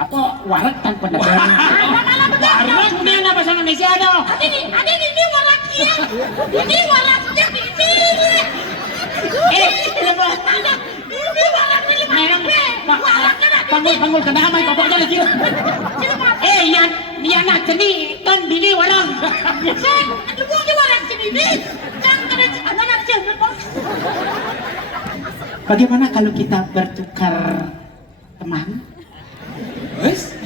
apa warak tanpa dagang. Warak kemudian apa sama Indonesia dong? Ada ini waraknya. Ini waraknya ini. Kenapa? Ada ini waraknya. Panggul ke damai pokoknya lagi. Yan nak seni kan bini warang. Aduh bukan warak sini. Jangan kena anak jangan. Bagaimana kalau kita bertukar teman?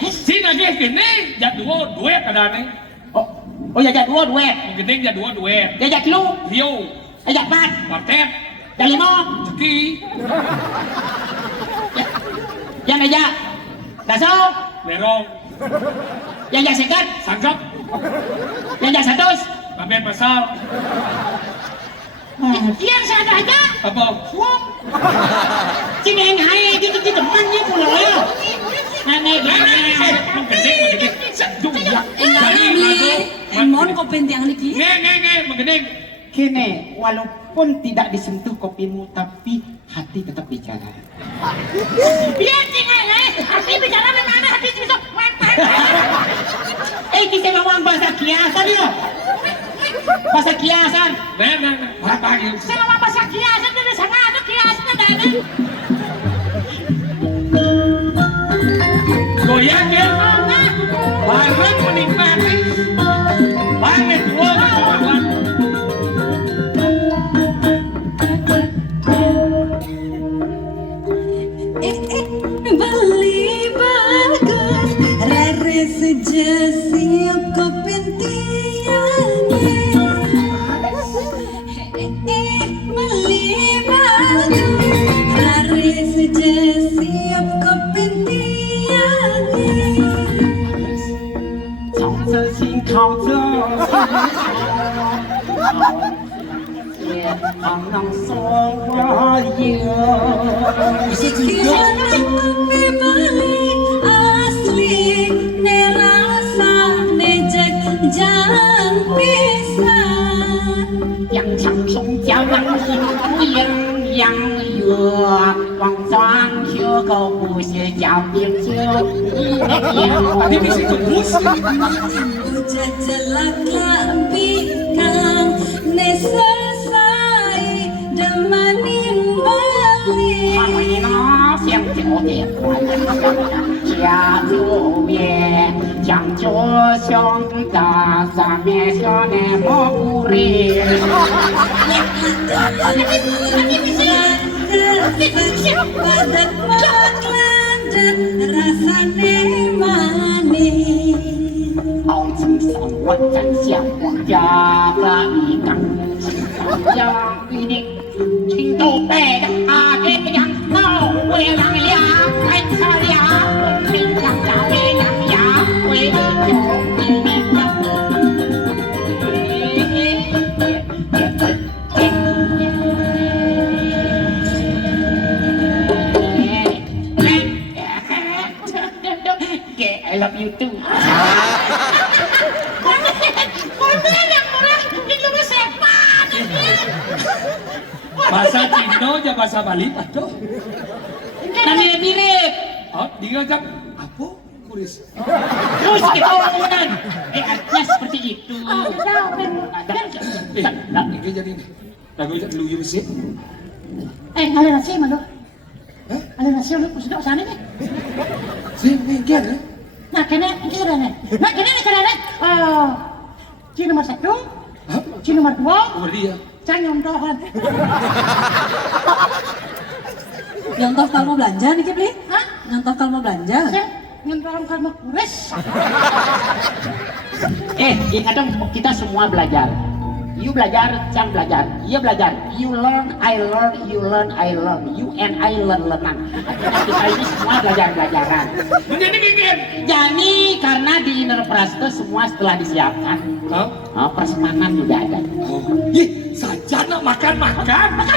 Si nage gini jad dua duet kadane. Oh ya jad dua duet. Gini jad dua duet. Ya jad lu. Rio. Jad empat. Quartet. Jad lima. Ceki. Yang aja. Dasok. Merong. Yang sekat. Sanggap. Yang satus. Kamen pasal. Yang saya aja. Apa? Cing hai gitu temannya pula ya. Nane Menggeding. Seduh ya. Emon kau penting niki. Nge, menggeding. Kene, walaupun tidak disentuh kopimu, tapi hati tetap bicara. Biar hati bicara memang hati bisa Kita ngomong bahasa kiasan ya. Bahasa kiasan. Nah. Apa lagi? saya ngomong bahasa kiasan dari sana ada kiasan ada. Goyang ya. Barang menikmati. Banget dua kawan. Beli bagus rare sejasiap kau pentiannya. Beli bagus rare sejasiap kau pentiannya. 从此心靠着也常能说我有。 Balik asli ne rasa ne jangan bisa. yang长松江阴阳月，王庄秋口不是叫冰秋，Tadi mesti tembus. Udah celaka bintang ne selesai demanin balik. 他为那香蕉的花，家就业将就相大三面小那么不离。 Padat maklan dan rasane manis. 熬成上我站下我家了一缸，家一定听到背的阿给羊闹，为狼呀，快擦呀，我听讲家为狼呀，为有一I love you too. Konten yang murah itu mah sepan. Bahasa Cina aja bahasa Bali aduh. Nah mirip-mirip. Oh, dia kan apa? Kuris. Terus kita ngomongin. Artinya seperti itu. Ini jadi nih. Lagu lu sih. Ada nasi mana? Ada nasi lu sudah sana nih. Sini kan. Nah kena ini sudah nih. Nah kena ini sudah nih. Cina nomor 1, Cina nomor 2, Oh dia. Cina nyontohan. Nyontoh kalau mau belanja nih Kipli? Hah? Nyontoh kalau mau belanja? Saya nyontohan kalau kuris. Ingat dong, kita semua belajar. You belajar, Cang belajar. Ia belajar. You learn, I learn, you learn, I learn. You and I learn. Kita ini semua belajaran. Menjadi bikin. Jadi karena di Inner Prasto semua setelah disiapkan, prasmanan juga ada. Ih, saja nak makan.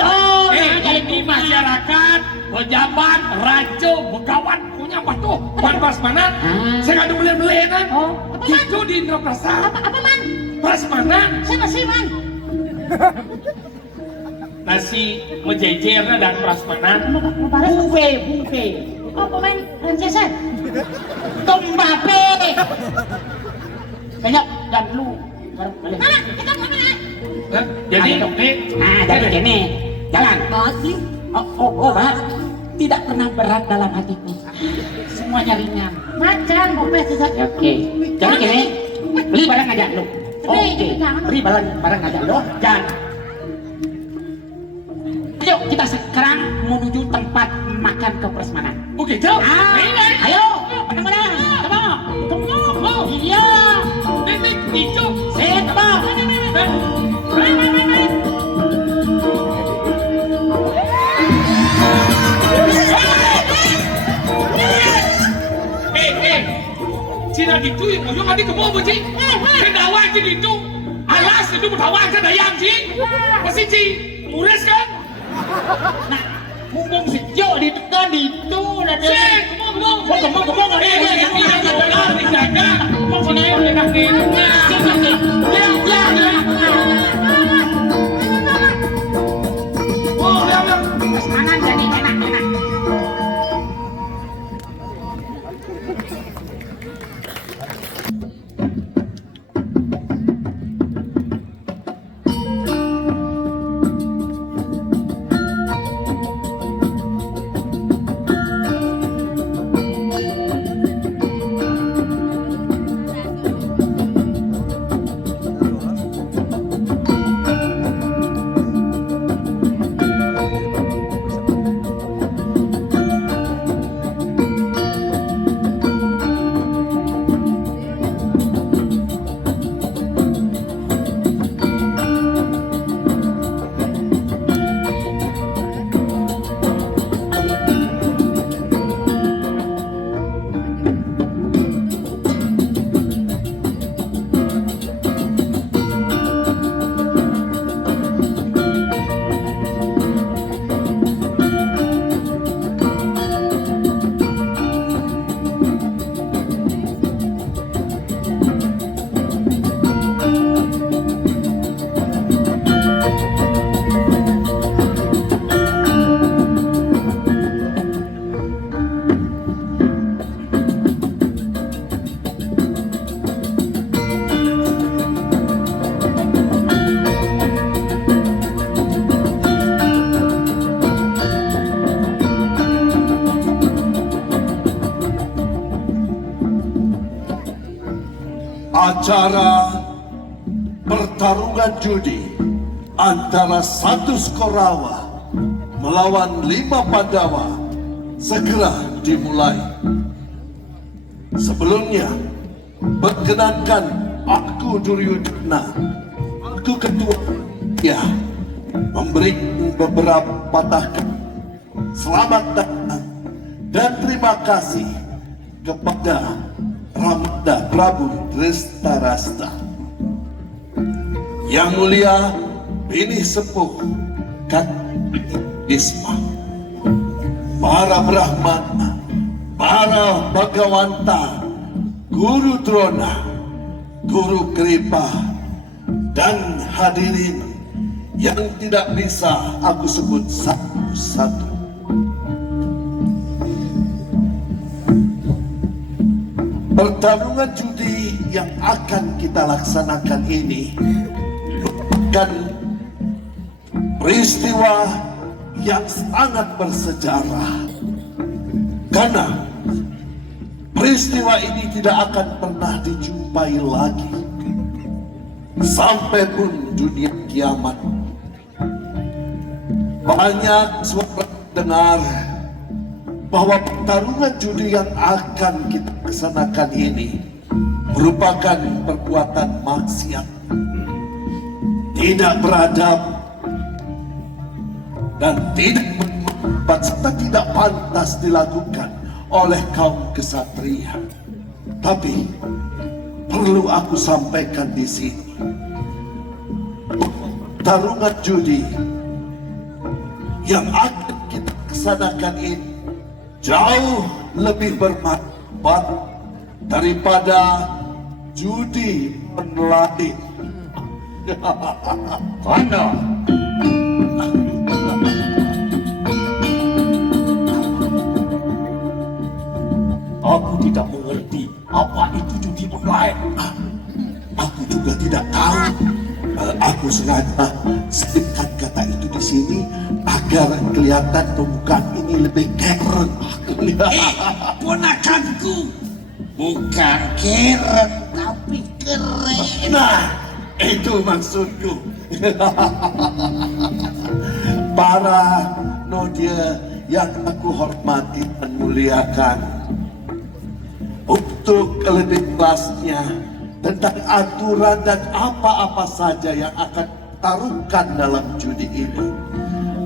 Oh, Ini masyarakat, pejabat, raja, begawan punya apa tuh? Bukan prasmanan. Saya nggak ada beli-belian. Gitu di Indraprasta. Apa man? Prasmanan. Saya nasi man. Nasi mejejernya dan prasmanan. Mau balas? buffet. Oh pemain Rancesan. Tombape. Banyak dan lu. Boleh. Mana? Kita mana? Hah? Jadi Ayo, jadi gini, jalan. Banget nih. Oh, Pak. Tidak pernah berat dalam hatiku. Semuanya ringan. Macan bopes tidak. Oke. Jadi gini, beli barang aja lu. Oke. Beli barang aja lu. Jangan. Ayo kita sekarang menuju tempat makan ke prasmanan. oke, jauh. Ayo, mana? Kamu. Iya. Ini itu. Saya kamu. Cina gitu, mau nanti ke mau buci. Kedawang sih gitu. Alas itu kedawang kan dayang sih. Pasti sih, mures kan? Nah, mumpung si Jo di dekat itu dan Sih, ngomong. Dijaga. Mau naik enak nih. Oh, ya. prasmanan jadi enak. Acara pertarungan judi antara 1 Skorawa melawan 5 Pandawa segera dimulai. Sebelumnya, perkenankan aku Duryudana, aku ketua ya, memberi beberapa patah selamat datang dan terima kasih kepada Ramda Prabu Drestarasta. Yang mulia Bini Sepuh Kat Bisma, para Brahmana, para Bhagawanta, Guru Drona, Guru Kripa, dan hadirin yang tidak bisa aku sebut satu-satu. Pertarungan judi yang akan kita laksanakan ini merupakan peristiwa yang sangat bersejarah. Karena peristiwa ini tidak akan pernah dijumpai lagi sampai pun dunia kiamat. Banyak suara dengar bahwa pertarungan judi yang akan kita laksanakan ini merupakan perbuatan maksiat, tidak beradab, dan tidak pantas dilakukan oleh kaum kesatria. Tapi perlu aku sampaikan di sini, pertarungan judi yang akan kita laksanakan ini jauh lebih bermanfaat daripada judi online. Kondo. Aku tidak mengerti apa itu judi online. Aku juga tidak tahu. Aku sengaja selipkan kata itu di sini agar kelihatan pembukaan ini lebih keren. Ponakanku, bukan keren tapi keren. Nah, itu maksudku. Para Nodia yang aku hormati dan muliakan, untuk lebih jelasnya tentang aturan dan apa-apa saja yang akan taruhkan dalam judi ini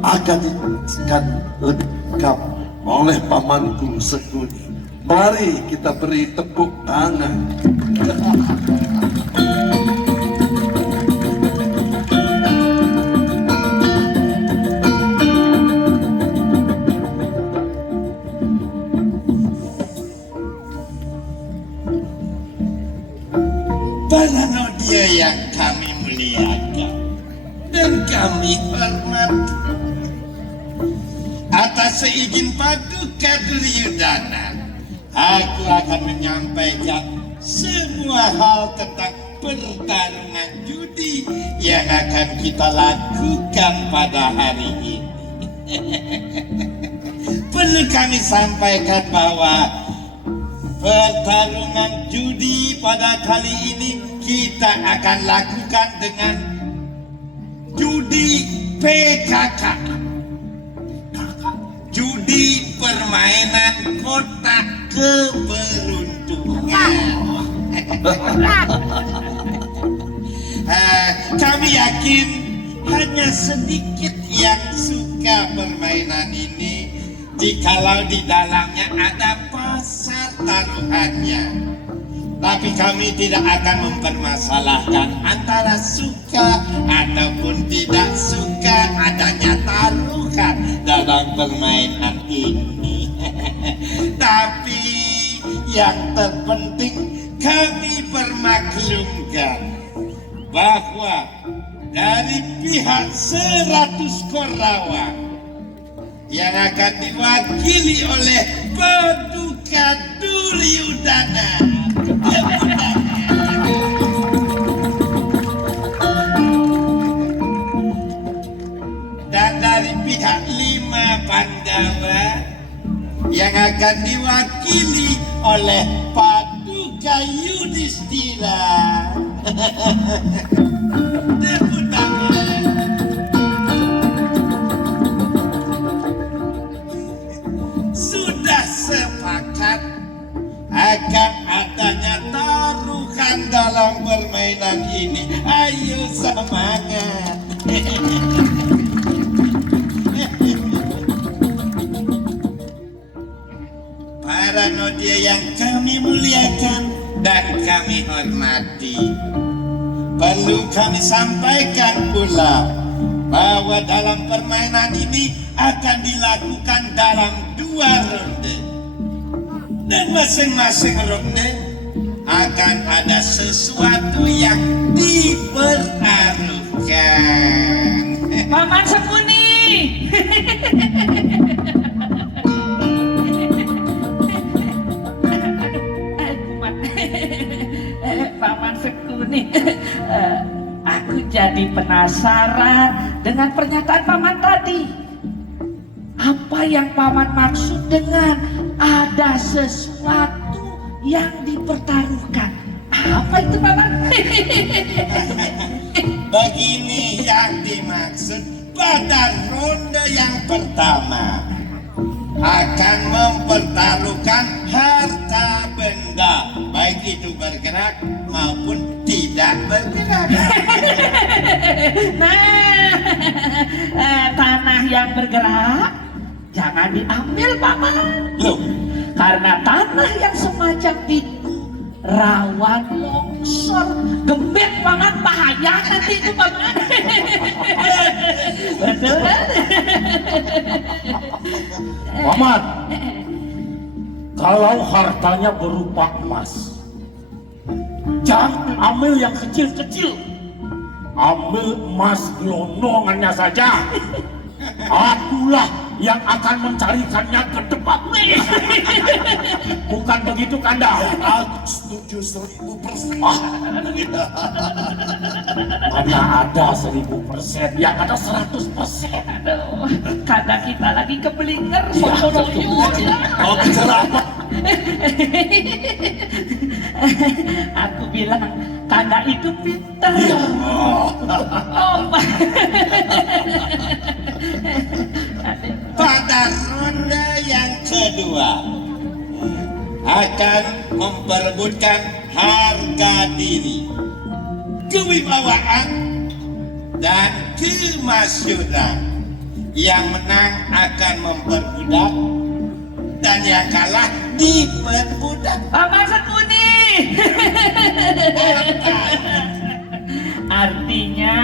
akan dijelaskan lebih lengkap oleh pamanku Sekuni. Mari kita beri tepuk tangan. Para Nodia yang kami muliakan dan kami hormati, atas seizin Paduka Duryudana, aku akan menyampaikan semua hal tentang pertarungan judi yang akan kita lakukan pada hari ini. Perlu kami sampaikan bahwa pertarungan judi pada kali ini kita akan lakukan dengan judi PKK, judi permainan kotak keberuntungan. Kami yakin hanya sedikit yang suka permainan ini, jikalau di dalamnya ada pasar taruhannya. Tapi kami tidak akan mempermasalahkan antara suka ataupun tidak suka adanya taruhan dalam permainan ini. Tapi yang terpenting kami permaklumkan bahwa dari pihak 100 Korawa yang akan diwakili oleh Paduka Duryudana, dan dari pihak 5 Pandawa yang akan diwakili oleh Paduka Yudhistira. Tepuk tangan. Sudah sepakat akan adanya taruhan dalam permainan ini. Ayo semangat. Para Nodia yang kami muliakan dan kami hormati, perlu kami sampaikan pula bahwa dalam permainan ini akan dilakukan dalam 2 ronde, dan masing-masing ronde akan ada sesuatu yang dipertaruhkan. Paman Sekuni. Paman Sekuni, aku jadi penasaran dengan pernyataan paman tadi. Apa yang paman maksud dengan ada sesuatu yang dipertaruhkan? Apa itu paman? Begini yang dimaksud pada ronde yang pertama akan mempertaruhkan harta benda, baik itu bergerak maupun tidak bergerak. Nah, tanah yang bergerak jangan diambil paman. Loh, Karena tanah yang semacam itu rawan longsor, gembet paman, bahaya nanti itu paman. Betul kan? Paman, kalau hartanya berupa emas, jangan ambil yang kecil-kecil. Ambil emas gelondongannya saja. Akulah yang akan mencarikannya ke depan. Bukan begitu, Kanda? Aku setuju 1000%. Mana ada 1000%, yang ada 100%. Aduh, karena kita lagi kebelinger Iya, sono-sono. Mau bicara apa? Aku bilang Kanda itu pintar. Oh, pada ronde yang kedua akan memperebutkan harga diri, kewibawaan, dan kemasyhuran. Yang menang akan memperbudak dan yang kalah diperbudak. Paman Sekuni. Artinya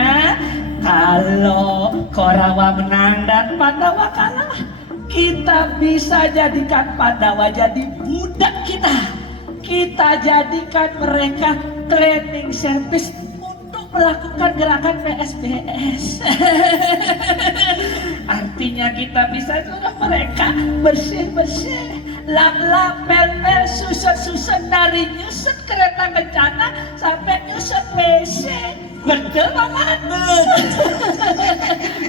kalau Korawa menang dan Pandawa kalah, kita bisa jadikan Pandawa jadi budak kita. Kita jadikan mereka cleaning service untuk melakukan gerakan PSBS. Artinya kita bisa juga mereka bersih-bersih, lap-lap, pel-pel, susun-susun, dari nyusun kereta kencana sampai nyusun WC. Betul paman?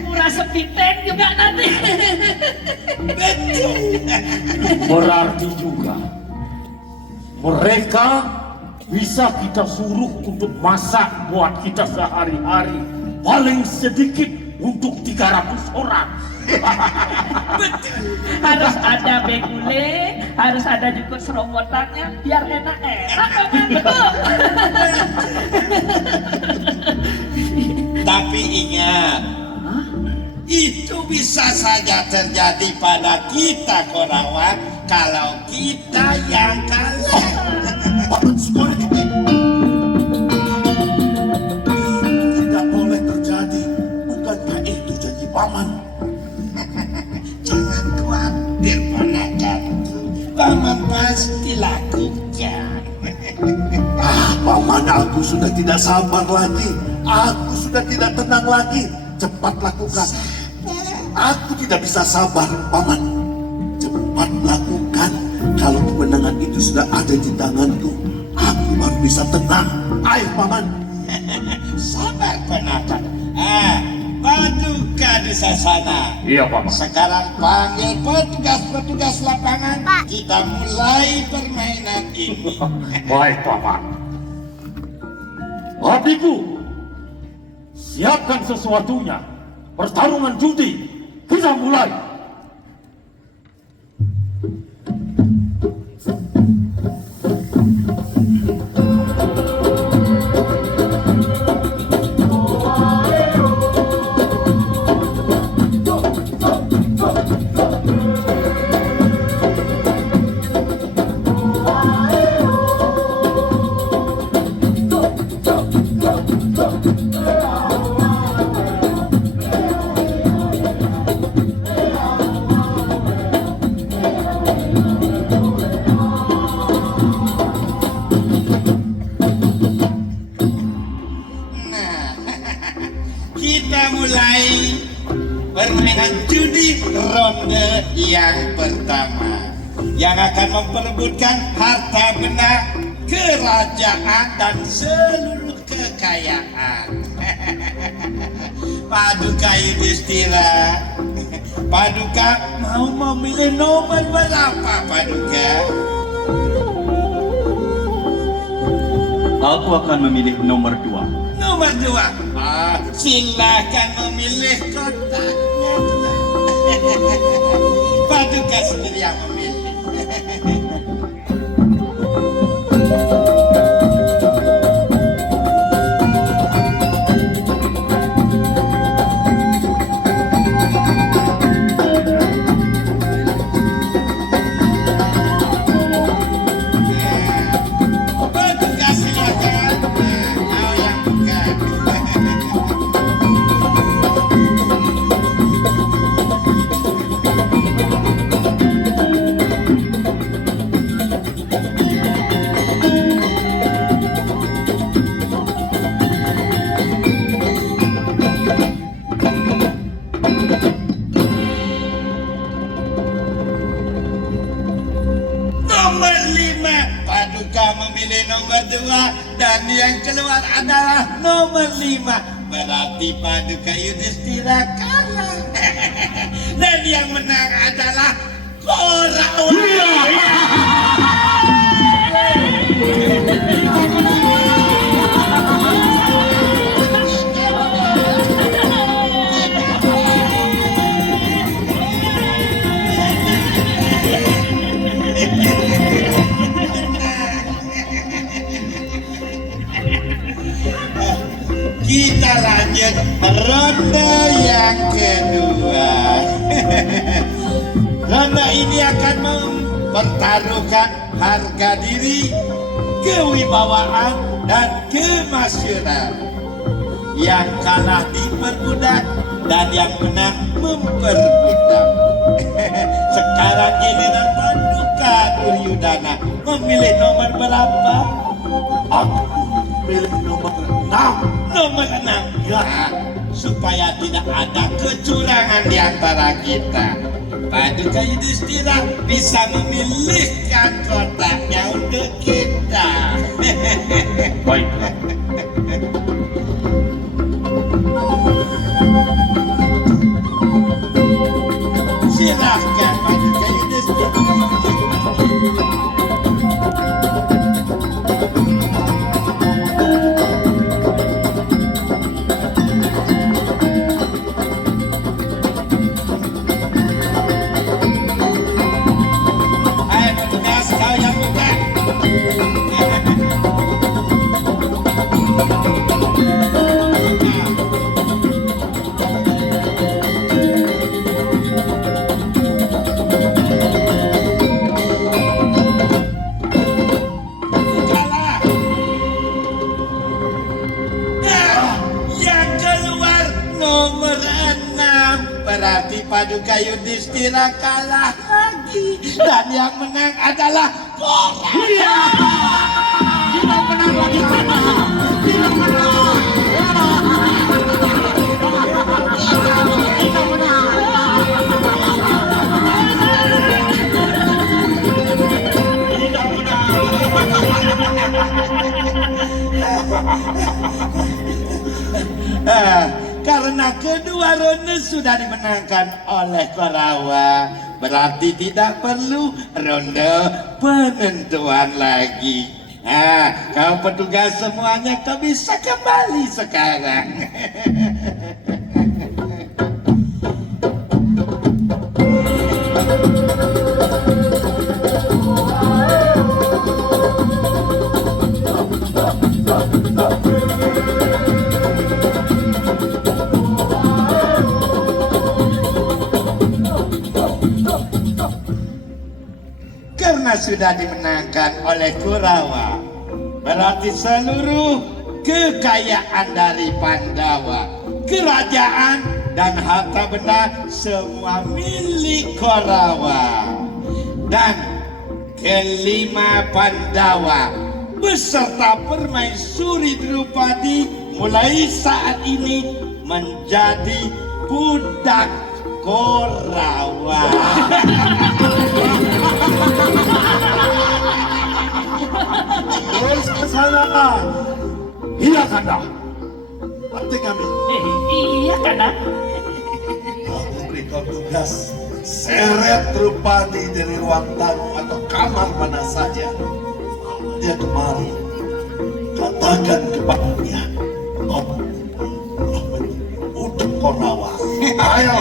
Murah sepiteng juga nanti. Berarti juga mereka bisa kita suruh untuk masak buat kita sehari-hari, paling sedikit untuk 300 orang. Harus ada begule, harus ada juga serobotannya biar enak-enak paman. Betul. Tapi ingat, itu bisa saja terjadi pada kita Korawa kalau kita yang kalah. Tidak boleh terjadi. Bukankah itu janji paman? Jangan khawatir ponakanku, paman pasti lakukan. Paman, aku sudah tidak sabar lagi. Aku sudah tidak tenang lagi. Cepat lakukan. Aku tidak bisa sabar, paman. Cepat lakukan. Kalau kemenangan itu sudah ada di tanganku, aku baru bisa tenang. Ayo, paman. Sabar ponakan. Paduka di sana. Iya, Paman. Sekarang panggil petugas-petugas lapangan. Pak. Kita mulai permainan ini. Baik, Paman. Adikku, siapkan sesuatunya. Pertarungan judi, kita mulai. Nah, kita mulai permainan judi ronde yang pertama yang akan memperebutkan harta benda kerajaan dan seluruh kekayaan. Paduka Yudhistira, Paduka mau memilih nomor berapa, Paduka? Aku akan memilih nomor 2. Nomor 2. Silakan memilih kotaknya. Paduka sendiri yang memilih. Paduka silakan. Kau yang buka. Nomor 5, Paduka memilih nomor 2 dan yang keluar adalah nomor 5. Berarti Paduka Yudhistira kalah. Dan yang menang adalah Korawa. Kita lanjut ronde yang kedua. Ronde ini akan mempertaruhkan harga diri, kewibawaan, dan kemasyuran. Yang kalah diperbudak dan yang menang memperbudak. Sekarang giliran Paduka Duryudana memilih nomor berapa? Aku pilih nomor 6. Nomor 6 ya, supaya tidak ada kecurangan di antara kita. Paduka Yudhistira bisa memilihkan kotaknya untuk kita. Baiklah. Silahkan Paduka Yudhistira. Ayo petugas, kau yang buka. Bukalah. Nah, yang keluar nomor 6. Berarti Paduka Yudhistira kalah lagi. Dan yang menang adalah Korawa. Kita menang lagi karena kita menang. Kita menang. Karena kedua ronde sudah dimenangkan oleh Korawa, berarti tidak perlu ronde penentuan lagi. Kau petugas semuanya kau bisa kembali sekarang. Karena sudah dimenangkan oleh Korawa, berarti seluruh kekayaan dari Pandawa, kerajaan dan harta benda semua milik Korawa. Dan kelima Pandawa beserta permaisuri Drupadi mulai saat ini menjadi budak Korawa. Terus ke sana. Iya Kanda. Nanti kami. Iya Kanda. Aku beri kau tugas. Seret Drupadi dari ruang tamu atau kamar mana saja. Dia kemari. Katakan kepadanya. Kau untuk Korawa. Ayo,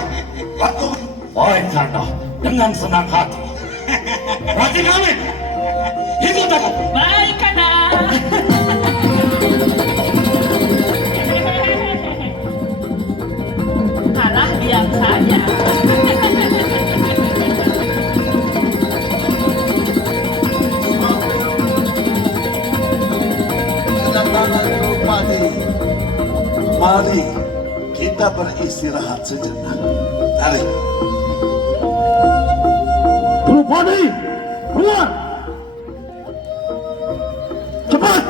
lakukan. Baik Kanda, dengan senang hati. Rati kami, ikut aku. Baik Kanda. Alah diam saja. Kedatangan Drupadi. Mari kita beristirahat sejenak. Mari. Drupadi, keluar. Cepat.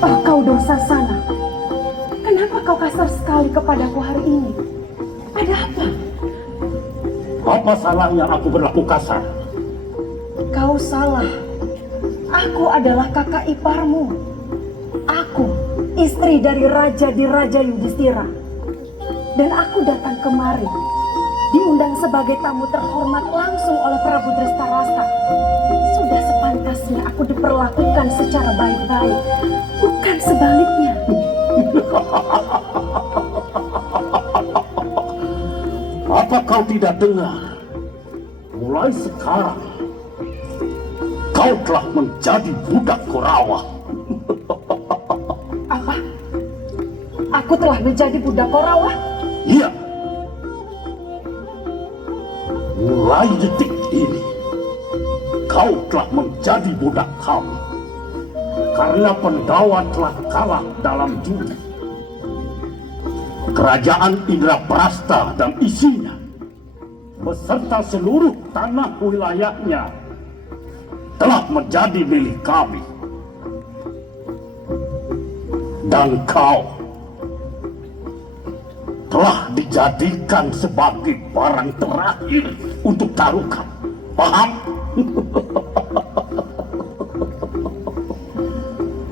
Oh, kau dosa sana. Kenapa kau kasar sekali kepadaku hari ini? Ada apa? Apa salahnya aku berlaku kasar? Kau salah. Aku adalah kakak iparmu. Aku, istri dari Raja Diraja Yudhistira. Dan aku datang kemari, diundang sebagai tamu terhormat langsung oleh Prabu Drestarasa. Sudah sepantasnya aku diperlakukan secara baik-baik, bukan sebaliknya. Apa kau tidak dengar? Mulai sekarang, kau telah menjadi budak Korawa. Apa? Aku telah menjadi budak Korawa? Iya. Mulai detik ini, kau telah menjadi budak kami. Karena Pendawa telah kalah dalam judi. Kerajaan Indraprasta dan isinya, beserta seluruh tanah wilayahnya, telah menjadi milik kami. Dan kau telah dijadikan sebagai barang terakhir untuk taruhan. Paham?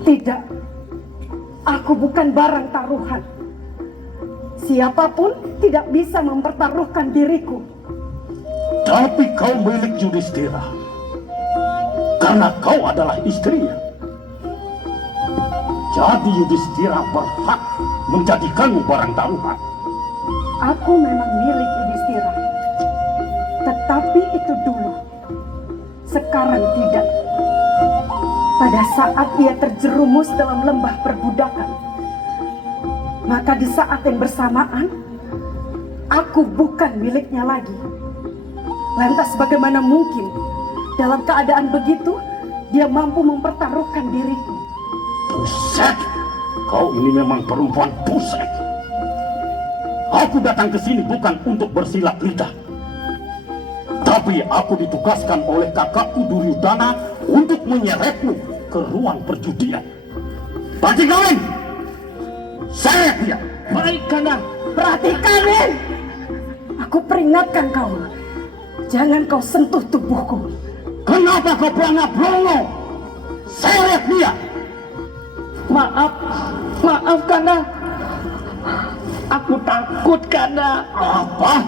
Tidak. Aku bukan barang taruhan. Siapapun tidak bisa mempertaruhkan diriku. Tapi kau milik Yudhistira. Karena kau adalah istrinya. Jadi Yudhistira berhak menjadikanmu barang taruhan. Aku memang milik Yudhistira. Tetapi itu dulu. Sekarang tidak. Pada saat ia terjerumus dalam lembah perbudakan, maka di saat yang bersamaan, aku bukan miliknya lagi. Lantas bagaimana mungkin dalam keadaan begitu dia mampu mempertaruhkan diriku? Buset, kau ini memang perempuan buset. Aku datang ke sini bukan untuk bersilat lidah. Tapi aku ditugaskan oleh kakakku Duryudana untuk menyeretmu ke ruang perjudian. Bagi kalian, seret dia. Baik, Kanda. Perhatikan, Ren. Aku peringatkan kau. Jangan kau sentuh tubuhku. Kenapa kau pelangap-pelongo? Seret dia. Maaf, Kanda. Aku takut, Kanda. Apa?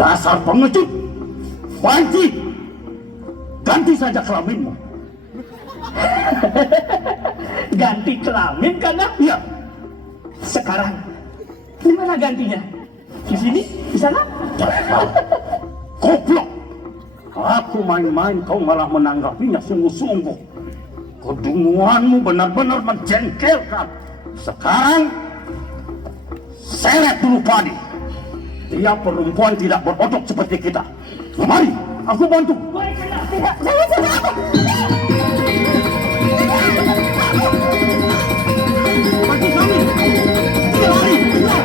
Dasar pengecut. Panci, ganti saja kelaminmu. Ganti kelamin Kanda? Iya. Sekarang di mana gantinya? Di sini? Di sana? Goblok. Aku main-main, kau malah menanggapinya sungguh-sungguh. Kedunguanmu benar-benar menjengkelkan. Sekarang seret dulu Padi. Dia perempuan tidak berotot seperti kita. Mari, aku bantu. Tidak, jangan sentuh aku. Bagi kami. Lari, keluar.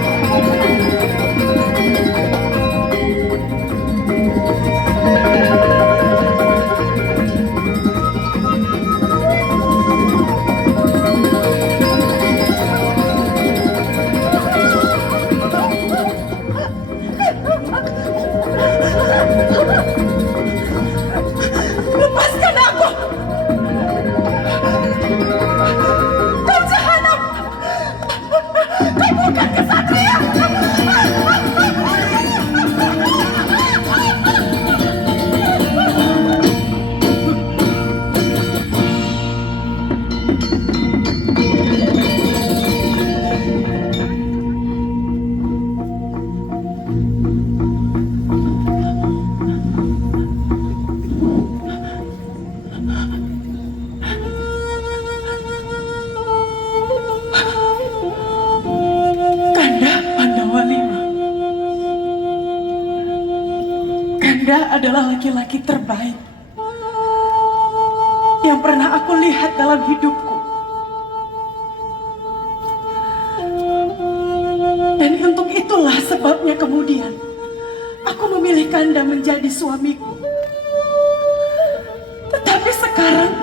Kanda adalah laki-laki terbaik yang pernah aku lihat dalam hidupku. Dan untuk itulah sebabnya kemudian aku memilih Kanda menjadi suamiku. Tetapi sekarang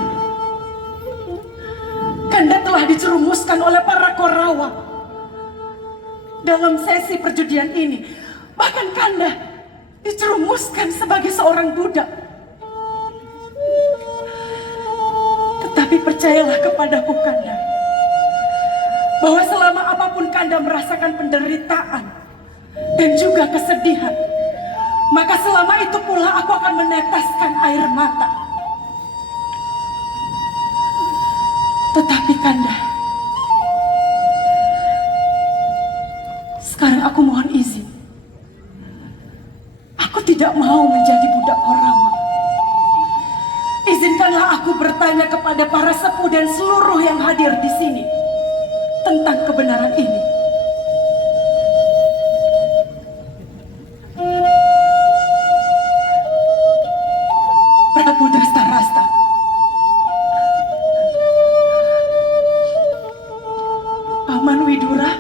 Kanda telah dicerumuskan oleh para Korawa dalam sesi perjudian ini. Bahkan Kanda dicerumuskan sebagai seorang budak. Tetapi percayalah kepadaku Kanda, bahwa selama apapun Kanda merasakan penderitaan dan juga kesedihan, maka selama itu pula aku akan meneteskan air mata. Tetapi Kanda, sekarang aku mohon izin. Aku tidak mau menjadi budak Korawa. Izinkanlah aku bertanya kepada para sepuh dan seluruh yang hadir di sini tentang kebenaran ini. Prabu Dastarasta, Paman Widura,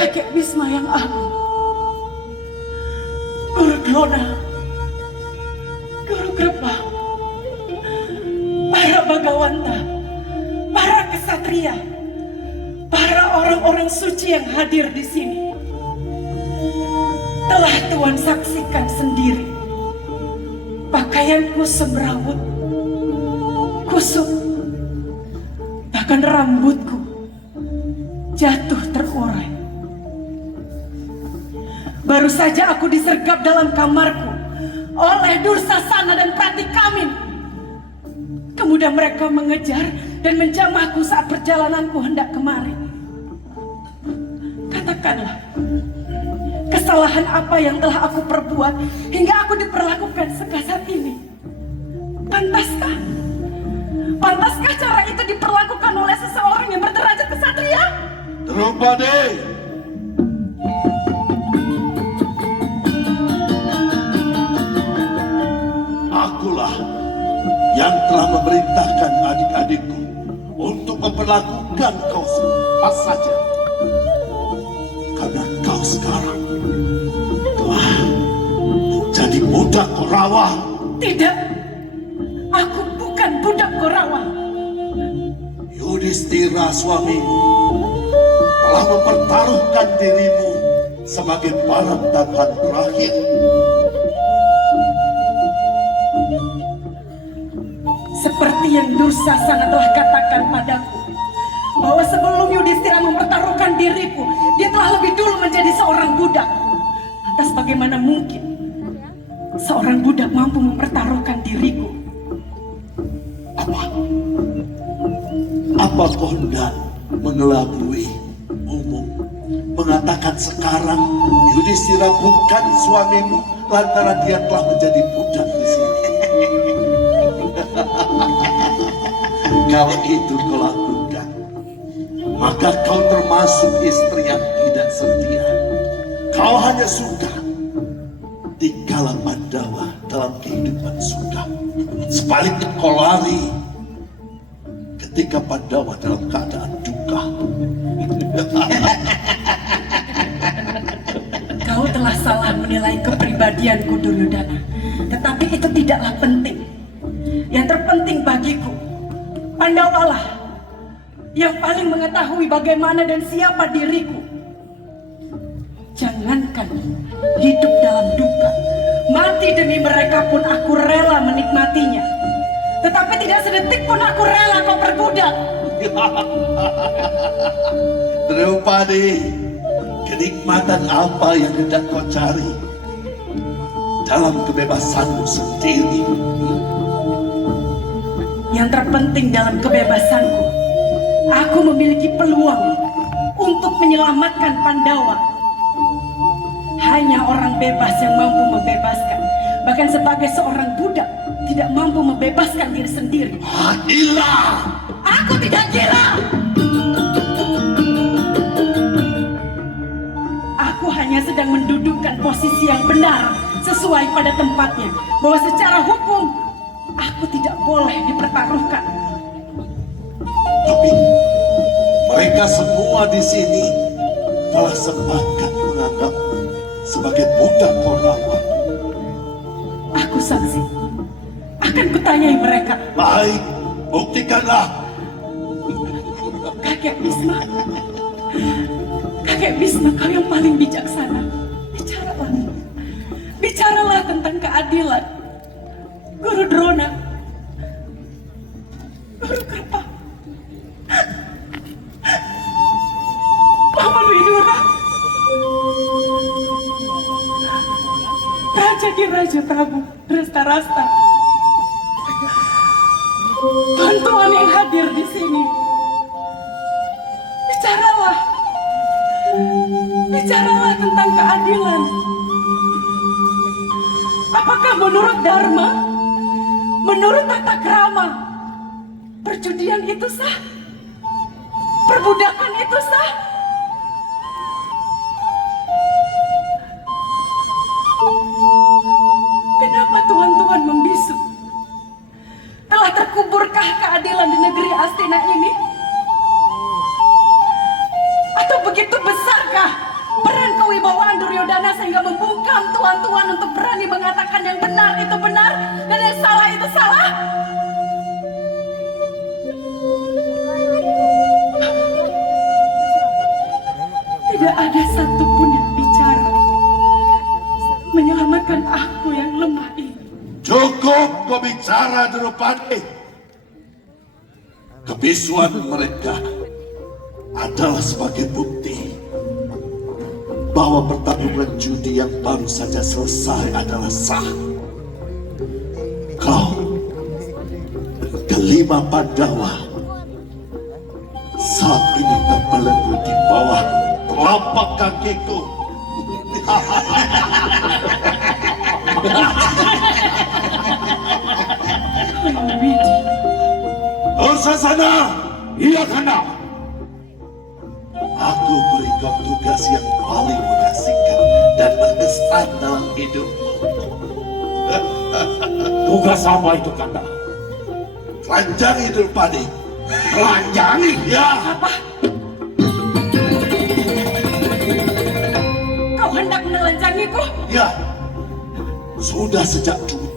Kakek Bisma yang agung, Guru Glona, Guru Grepa, para Bagawanta, para kesatria, para orang-orang suci yang hadir di sini. Telah Tuhan saksikan sendiri pakaianku semrawut, kusut, bahkan rambutku jatuh terurai. Baru saja aku disergap dalam kamarku oleh Dursasana dan Pratikamin. Kemudian mereka mengejar dan menjamahku saat perjalananku hendak kemari. Katakanlah, kesalahan apa yang telah aku perbuat hingga aku diperlakukan sekasar ini? Pantaskah? Pantaskah cara itu diperlakukan oleh seseorang yang berderajat kesatria? Drupadi, akulah yang telah memerintahkan adik-adikku untuk memperlakukan kau sepas saja. Karena kau sekarang telah menjadi budak Korawa. Tidak, aku bukan budak Korawa. Yudhistira suamimu telah mempertaruhkan dirimu sebagai barang taruhan terakhir. Seperti yang Dursasana telah katakan padaku, bahwa sebelum Yudhistira mempertaruhkan diriku, dia telah lebih dulu menjadi seorang budak. Lantas bagaimana mungkin seorang budak mampu mempertaruhkan diriku? Apa Kondan mengelabui umum mengatakan sekarang Yudhistira bukan suamimu lantaran dia telah menjadi budak di sini? Kalau itu kau lakukan, maka kau termasuk istri yang tidak setia. Kau hanya suka dikala Pandawa dalam kehidupan suka. Sebaliknya kau lari ketika Pandawa dalam keadaan duka. Kau telah salah menilai kepribadianku, Duryodhana. Tetapi itu tidaklah penting. Yang terpenting bagiku, Pandawalah yang paling mengetahui bagaimana dan siapa diriku. Jangankan hidup dalam duka, mati demi mereka pun aku rela menikmatinya. Tetapi tidak sedetik pun aku rela kau perbudak. Drupadi, kenikmatan apa yang hendak kau cari dalam kebebasanmu sendiri? Yang terpenting dalam kebebasanku, aku memiliki peluang untuk menyelamatkan Pandawa. Hanya orang bebas yang mampu membebaskan. Bahkan sebagai seorang budak, tidak mampu membebaskan diri sendiri. Gila! Aku tidak gila! sesuai pada tempatnya, bahwa secara hukum aku tidak boleh dipertaruhkan. Tapi mereka semua di sini telah sepakat menganggapmu sebagai budak Korawa. Aku saksi, akan kutanyai mereka. Baik, buktikanlah. Kakek Bisma, Kakek Bisma, kau yang paling bijaksana. Bicaralah, bicaralah tentang keadilan. Guru Drona, Guru Kerpa, Paman Widura, Raja di Raja Prabu Rasta-Rasta, tuan-tuan yang hadir di sini. Bicaralah, bicaralah tentang keadilan. Apakah menurut Dharma, menurut tata krama, perjudian itu sah? Perbudakan itu sah? Kenapa tuan-tuan membisu? Telah terkuburkah keadilan di negeri Astina ini? Atau begitu besarkah peran kewibawaan Duryodhana sehingga membungkam tuan-tuan untuk berani mengatakan yang benar itu benar dan yang salah itu salah? Tidak ada satupun yang bicara menyelamatkan aku yang lemah ini. Cukup kau bicara, Drupadi. Kebisuan mereka adalah sebagai bukti bahwa pertarungan judi yang baru saja selesai adalah sah. Kau dan kelima Pandawa saat ini terbelenggu di bawah telapak kakiku. Dursasana, iya Kanda. Aku beri kau tugas yang paling mengasihkan dan berkesan dalam hidupmu. Tugas apa itu, Kanda? Telanjangi Drupadi. Telanjangi? Ya. Apa? Kau hendak menelanjangiku? Ya. Sudah sejak dulu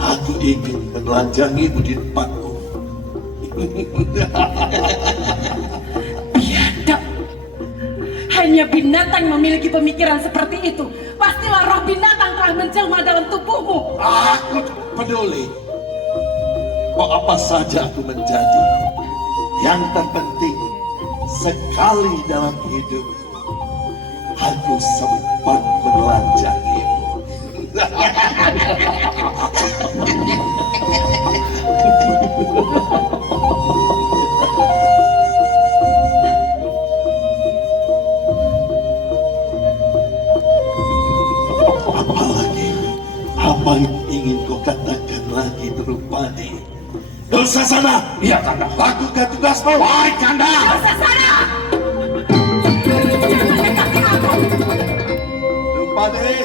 aku ingin menelanjangimu di depanku. Biadab. Hanya binatang memiliki pemikiran seperti itu. Pastilah roh binatang telah menjelma dalam tubuhmu. Aku tidak peduli mau apa saja aku menjadi. Yang terpenting sekali dalam hidup aku sempat menelanjangimu. Apalagi apa yang ingin kau katakan lagi, Drupadi? Dursasana, Iya, Kanda. lakukan tugasmu. Baik, Kanda. Dursasana! Drupadi,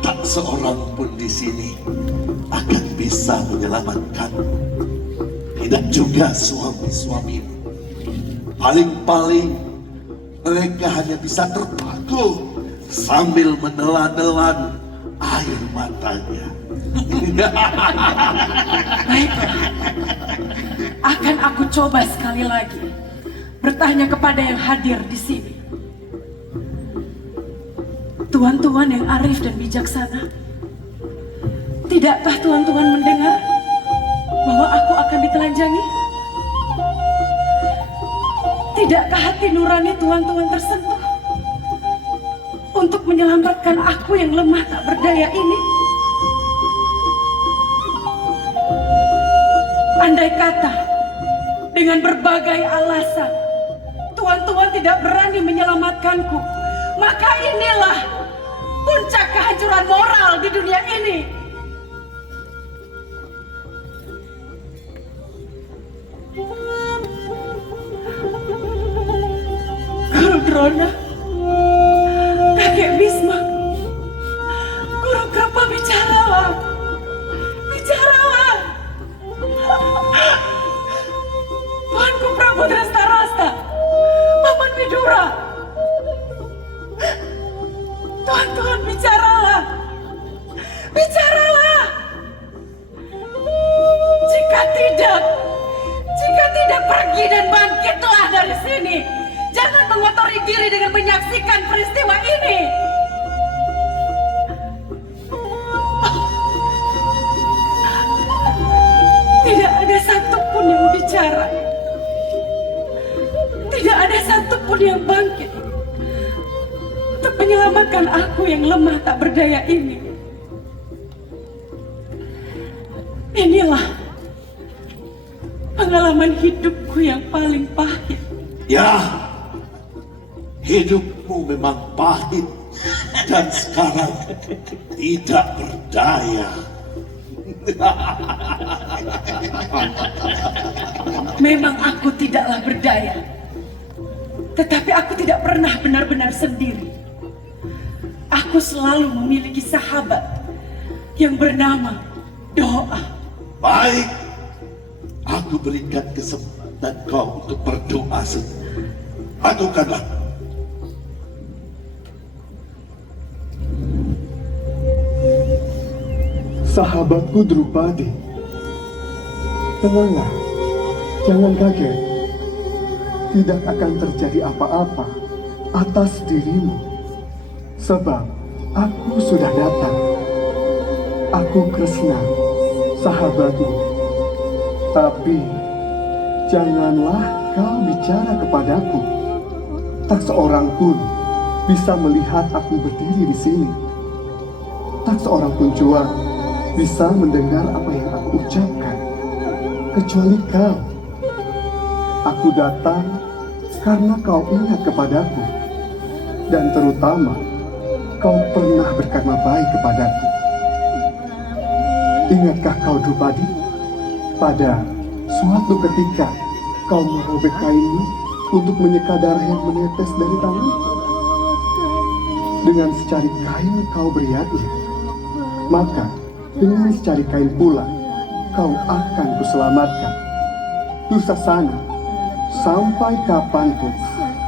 tak seorang pun di sini akan bisa menyelamatkanmu. Tidak juga suami-suamimu. Paling-paling mereka hanya bisa terpaku sambil menelan-nelan air matanya. Baiklah. Akan aku coba sekali lagi bertanya kepada yang hadir di sini. Tuan-tuan yang arif dan bijaksana, tidakkah tuan-tuan mendengar bahwa aku akan ditelanjangi? Tidakkah hati nurani tuan-tuan tersentuh untuk menyelamatkan aku yang lemah tak berdaya ini? Andai kata dengan berbagai alasan tuan-tuan tidak berani menyelamatkanku, maka inilah puncak kehancuran moral di dunia ini. Guru Drona, Kakek Bisma, Putra Starasta, Paman Widura. Tuhan, bicaralah. Bicaralah. Jika tidak pergi dan bangkitlah dari sini. Jangan mengotori diri dengan menyaksikan peristiwa ini. Tidak ada satupun yang bicara. Tidak ada satupun yang bangkit untuk menyelamatkan aku yang lemah tak berdaya ini. Inilah pengalaman hidupku yang paling pahit. Ya, hidupmu memang pahit dan sekarang tidak berdaya. Memang aku tidaklah berdaya, tetapi aku tidak pernah benar-benar sendiri. Aku selalu memiliki sahabat yang bernama Doa. Baik, aku berikan kesempatan kau untuk berdoa. Lakukanlah. Sahabatku Drupadi, tenanglah, jangan kaget. Tidak akan terjadi apa-apa atas dirimu, sebab aku sudah datang. Aku Kresna, sahabatmu. Tapi janganlah kau bicara kepadaku. Tak seorang pun bisa melihat aku berdiri di sini. Tak seorang pun jua bisa mendengar apa yang aku ucapkan, kecuali kau. Aku datang karena kau ingat kepadaku, dan terutama kau pernah berkarma baik kepadaku. Ingatkah kau Drupadi, pada suatu ketika kau merobek kainmu untuk menyeka darah yang menetes dari tanganku? Dengan secari kain kau beriaknya, maka dengan secari kain pula kau akan kuselamatkan. Dusasana, sampai kapanpun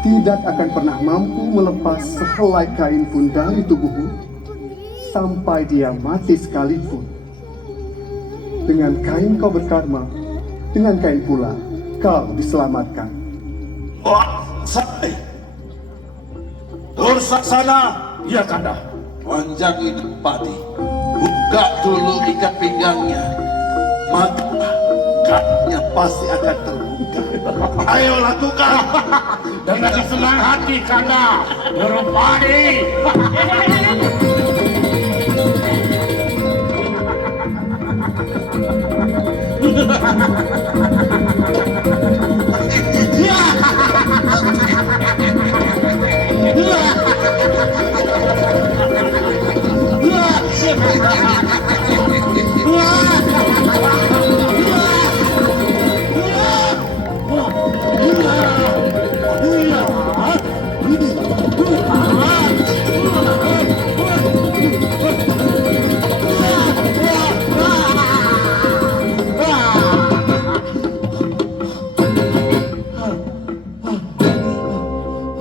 tidak akan pernah mampu melepas sehelai kain pun dari tubuhmu, sampai dia mati sekalipun. Dengan kain kau berkarma, dengan kain pula kau diselamatkan. Dursasana, Ya Kanda. panjang itu padi. Buka dulu ikat pinggangnya, maka kakinya pasti akan terbuka. Ayo lakukan. Dengan senang hati Kanda, Drupadi.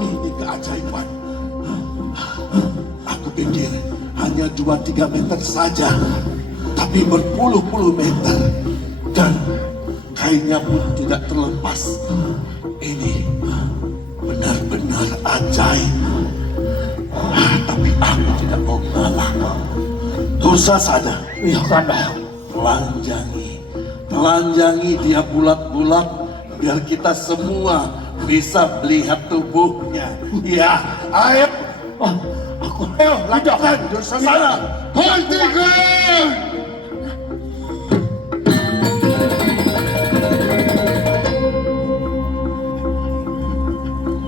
Ini keajaiban. Aku pikir hanya 2-3 meter saja, tapi berpuluh-puluh meter. Dan kainnya pun tidak terlepas. Ini benar-benar ajaib. Tapi aku tidak mau mengalah. Dursasana, Ya Kanda. telanjangi dia bulat-bulat biar kita semua bisa melihat tubuhnya. Ya, ayo. Ayo, lakukan Dursasana. Hentikan!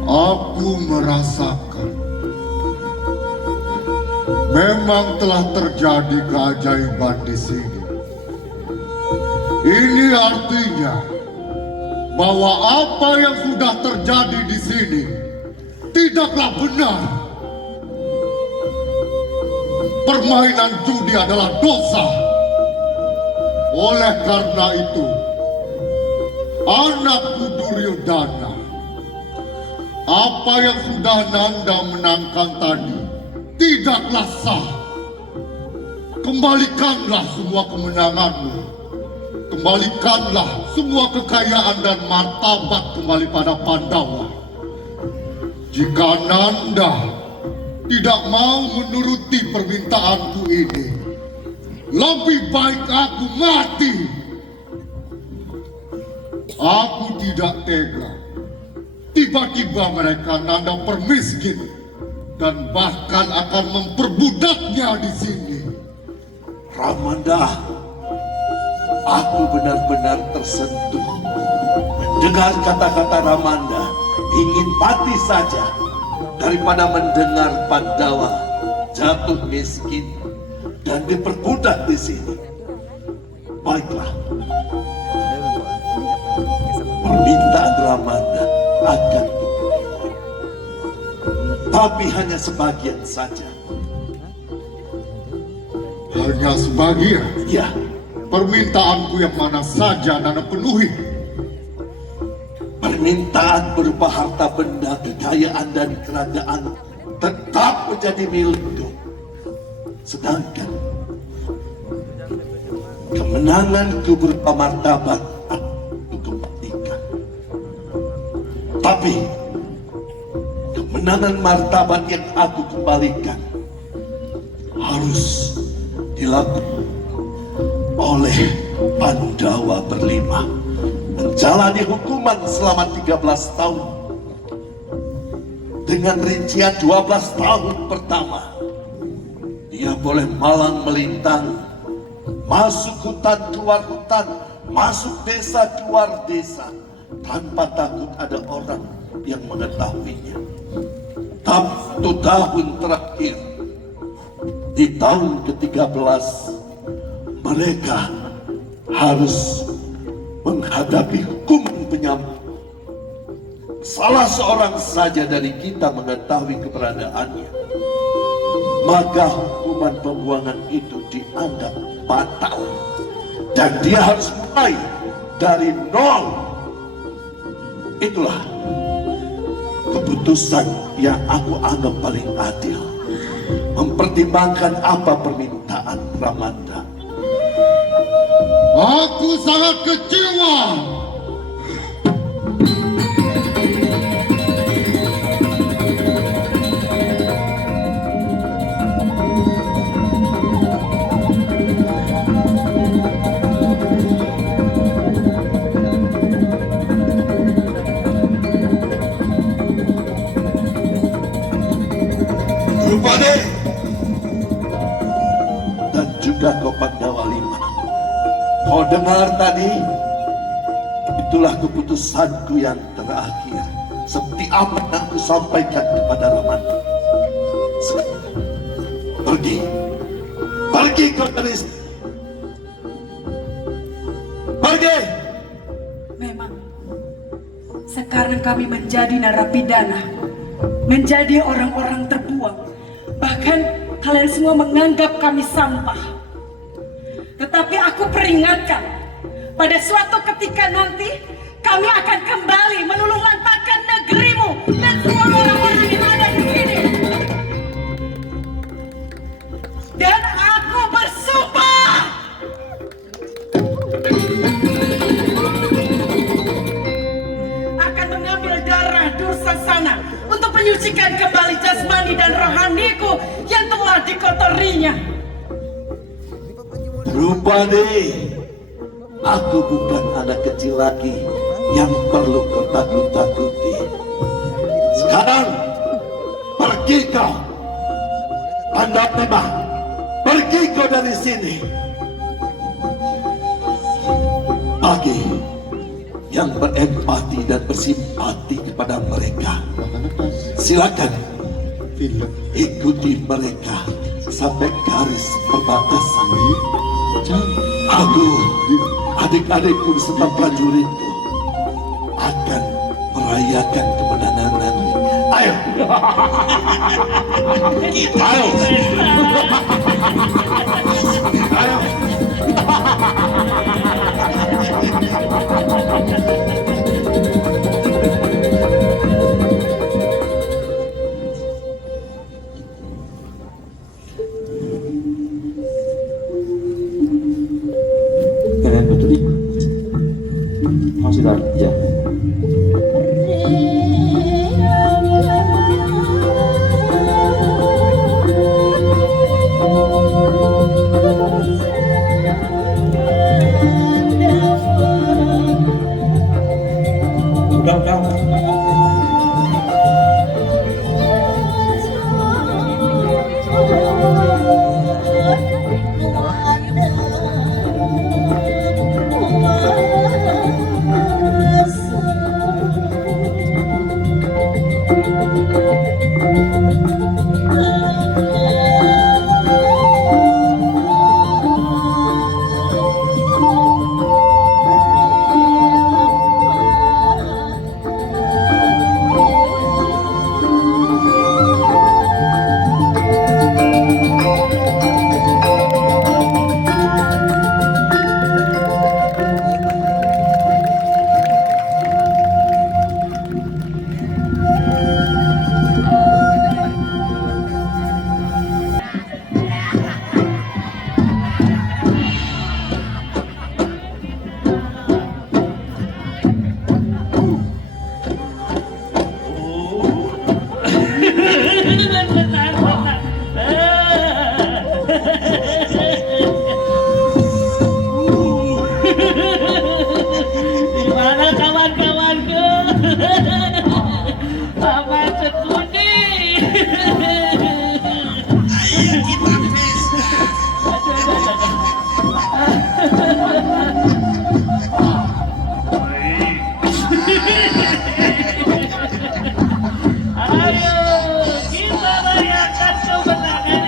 Aku merasakan memang telah terjadi keajaiban di sini. Ini artinya bahwa apa yang sudah terjadi di sini tidaklah benar. Permainan judi adalah dosa. Oleh karena itu, anakku Duryodana, apa yang sudah Nanda menangkan tadi tidaklah sah. Kembalikanlah semua kemenanganmu. Kembalikanlah semua kekayaan dan martabat kembali pada Pandawa. Jika Nanda tidak mau menuruti permintaanku ini, lebih baik aku mati. Aku tidak tega. Tiba-tiba mereka Nanda permiskin dan bahkan akan memperbudaknya di sini. Ramanda, aku benar-benar tersentuh mendengar kata-kata Ramanda. Ingin mati saja daripada mendengar Pandawa jatuh miskin dan diperbudak di sini. Baiklah, permintaan Ramanda akan dipenuhi, tapi hanya sebagian saja. Hanya sebagian? Ya, Permintaanku yang mana saja Nanda penuhi. permintaan berupa harta benda, kekayaan dan kerajaan tetap menjadi milikku. Sedangkan kemenanganku berupa martabat aku kembalikan. Tapi kemenangan martabat yang aku kembalikan harus dilakukan oleh Pandawa berlima, menjalani hukuman selama 13 tahun. Dengan rincian 12 tahun pertama, dia boleh malang melintang, masuk hutan keluar hutan, masuk desa keluar desa, tanpa takut ada orang yang mengetahuinya. Tapi 1 tahun terakhir, di tahun ke-13, mereka harus menghadapi hukuman penyambut. Salah seorang saja dari kita mengetahui keberadaannya, maka hukuman pembuangan itu dianggap batal. Dan dia harus mulai dari nol. Itulah keputusan yang aku anggap paling adil, mempertimbangkan apa permintaan Ramanda. Aku sangat kecewa. Rupane dan juga kau Pandawa lima. Kau dengar tadi? Itulah keputusanku yang terakhir, seperti apa yang aku sampaikan kepada Ramanda. Pergi, pergi kau dari sini. Pergi. Memang sekarang kami menjadi narapidana, menjadi orang-orang terbuang. Bahkan kalian semua menganggap kami sampah. Tetapi aku peringatkan, pada suatu ketika nanti kami akan kembali meluluhlantahkan negerimu dan semua orang-orang yang ada di sini. Dan aku bersumpah akan mengambil darah Dursasana untuk menyucikan kembali jasmani dan rohaniku yang telah dikotorinya. Rupane, aku bukan anak kecil lagi yang perlu kau takut-takuti. Sekarang, pergi kau. Pandawa, pergi kau dari sini. Bagi yang berempati dan bersimpati kepada mereka, silakan ikuti mereka sampai garis perbatasan. Aku, adik-adikku serta prajuritku akan merayakan kemenangan nanti. Ayo, ayo, ayo. Kalian betul di sudah ya. Udah. Gimana kawan-kawanku? Paman Sekudi. Ayo kita pesta. Ayo kita rayakan kemenangan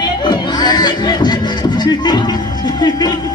ini.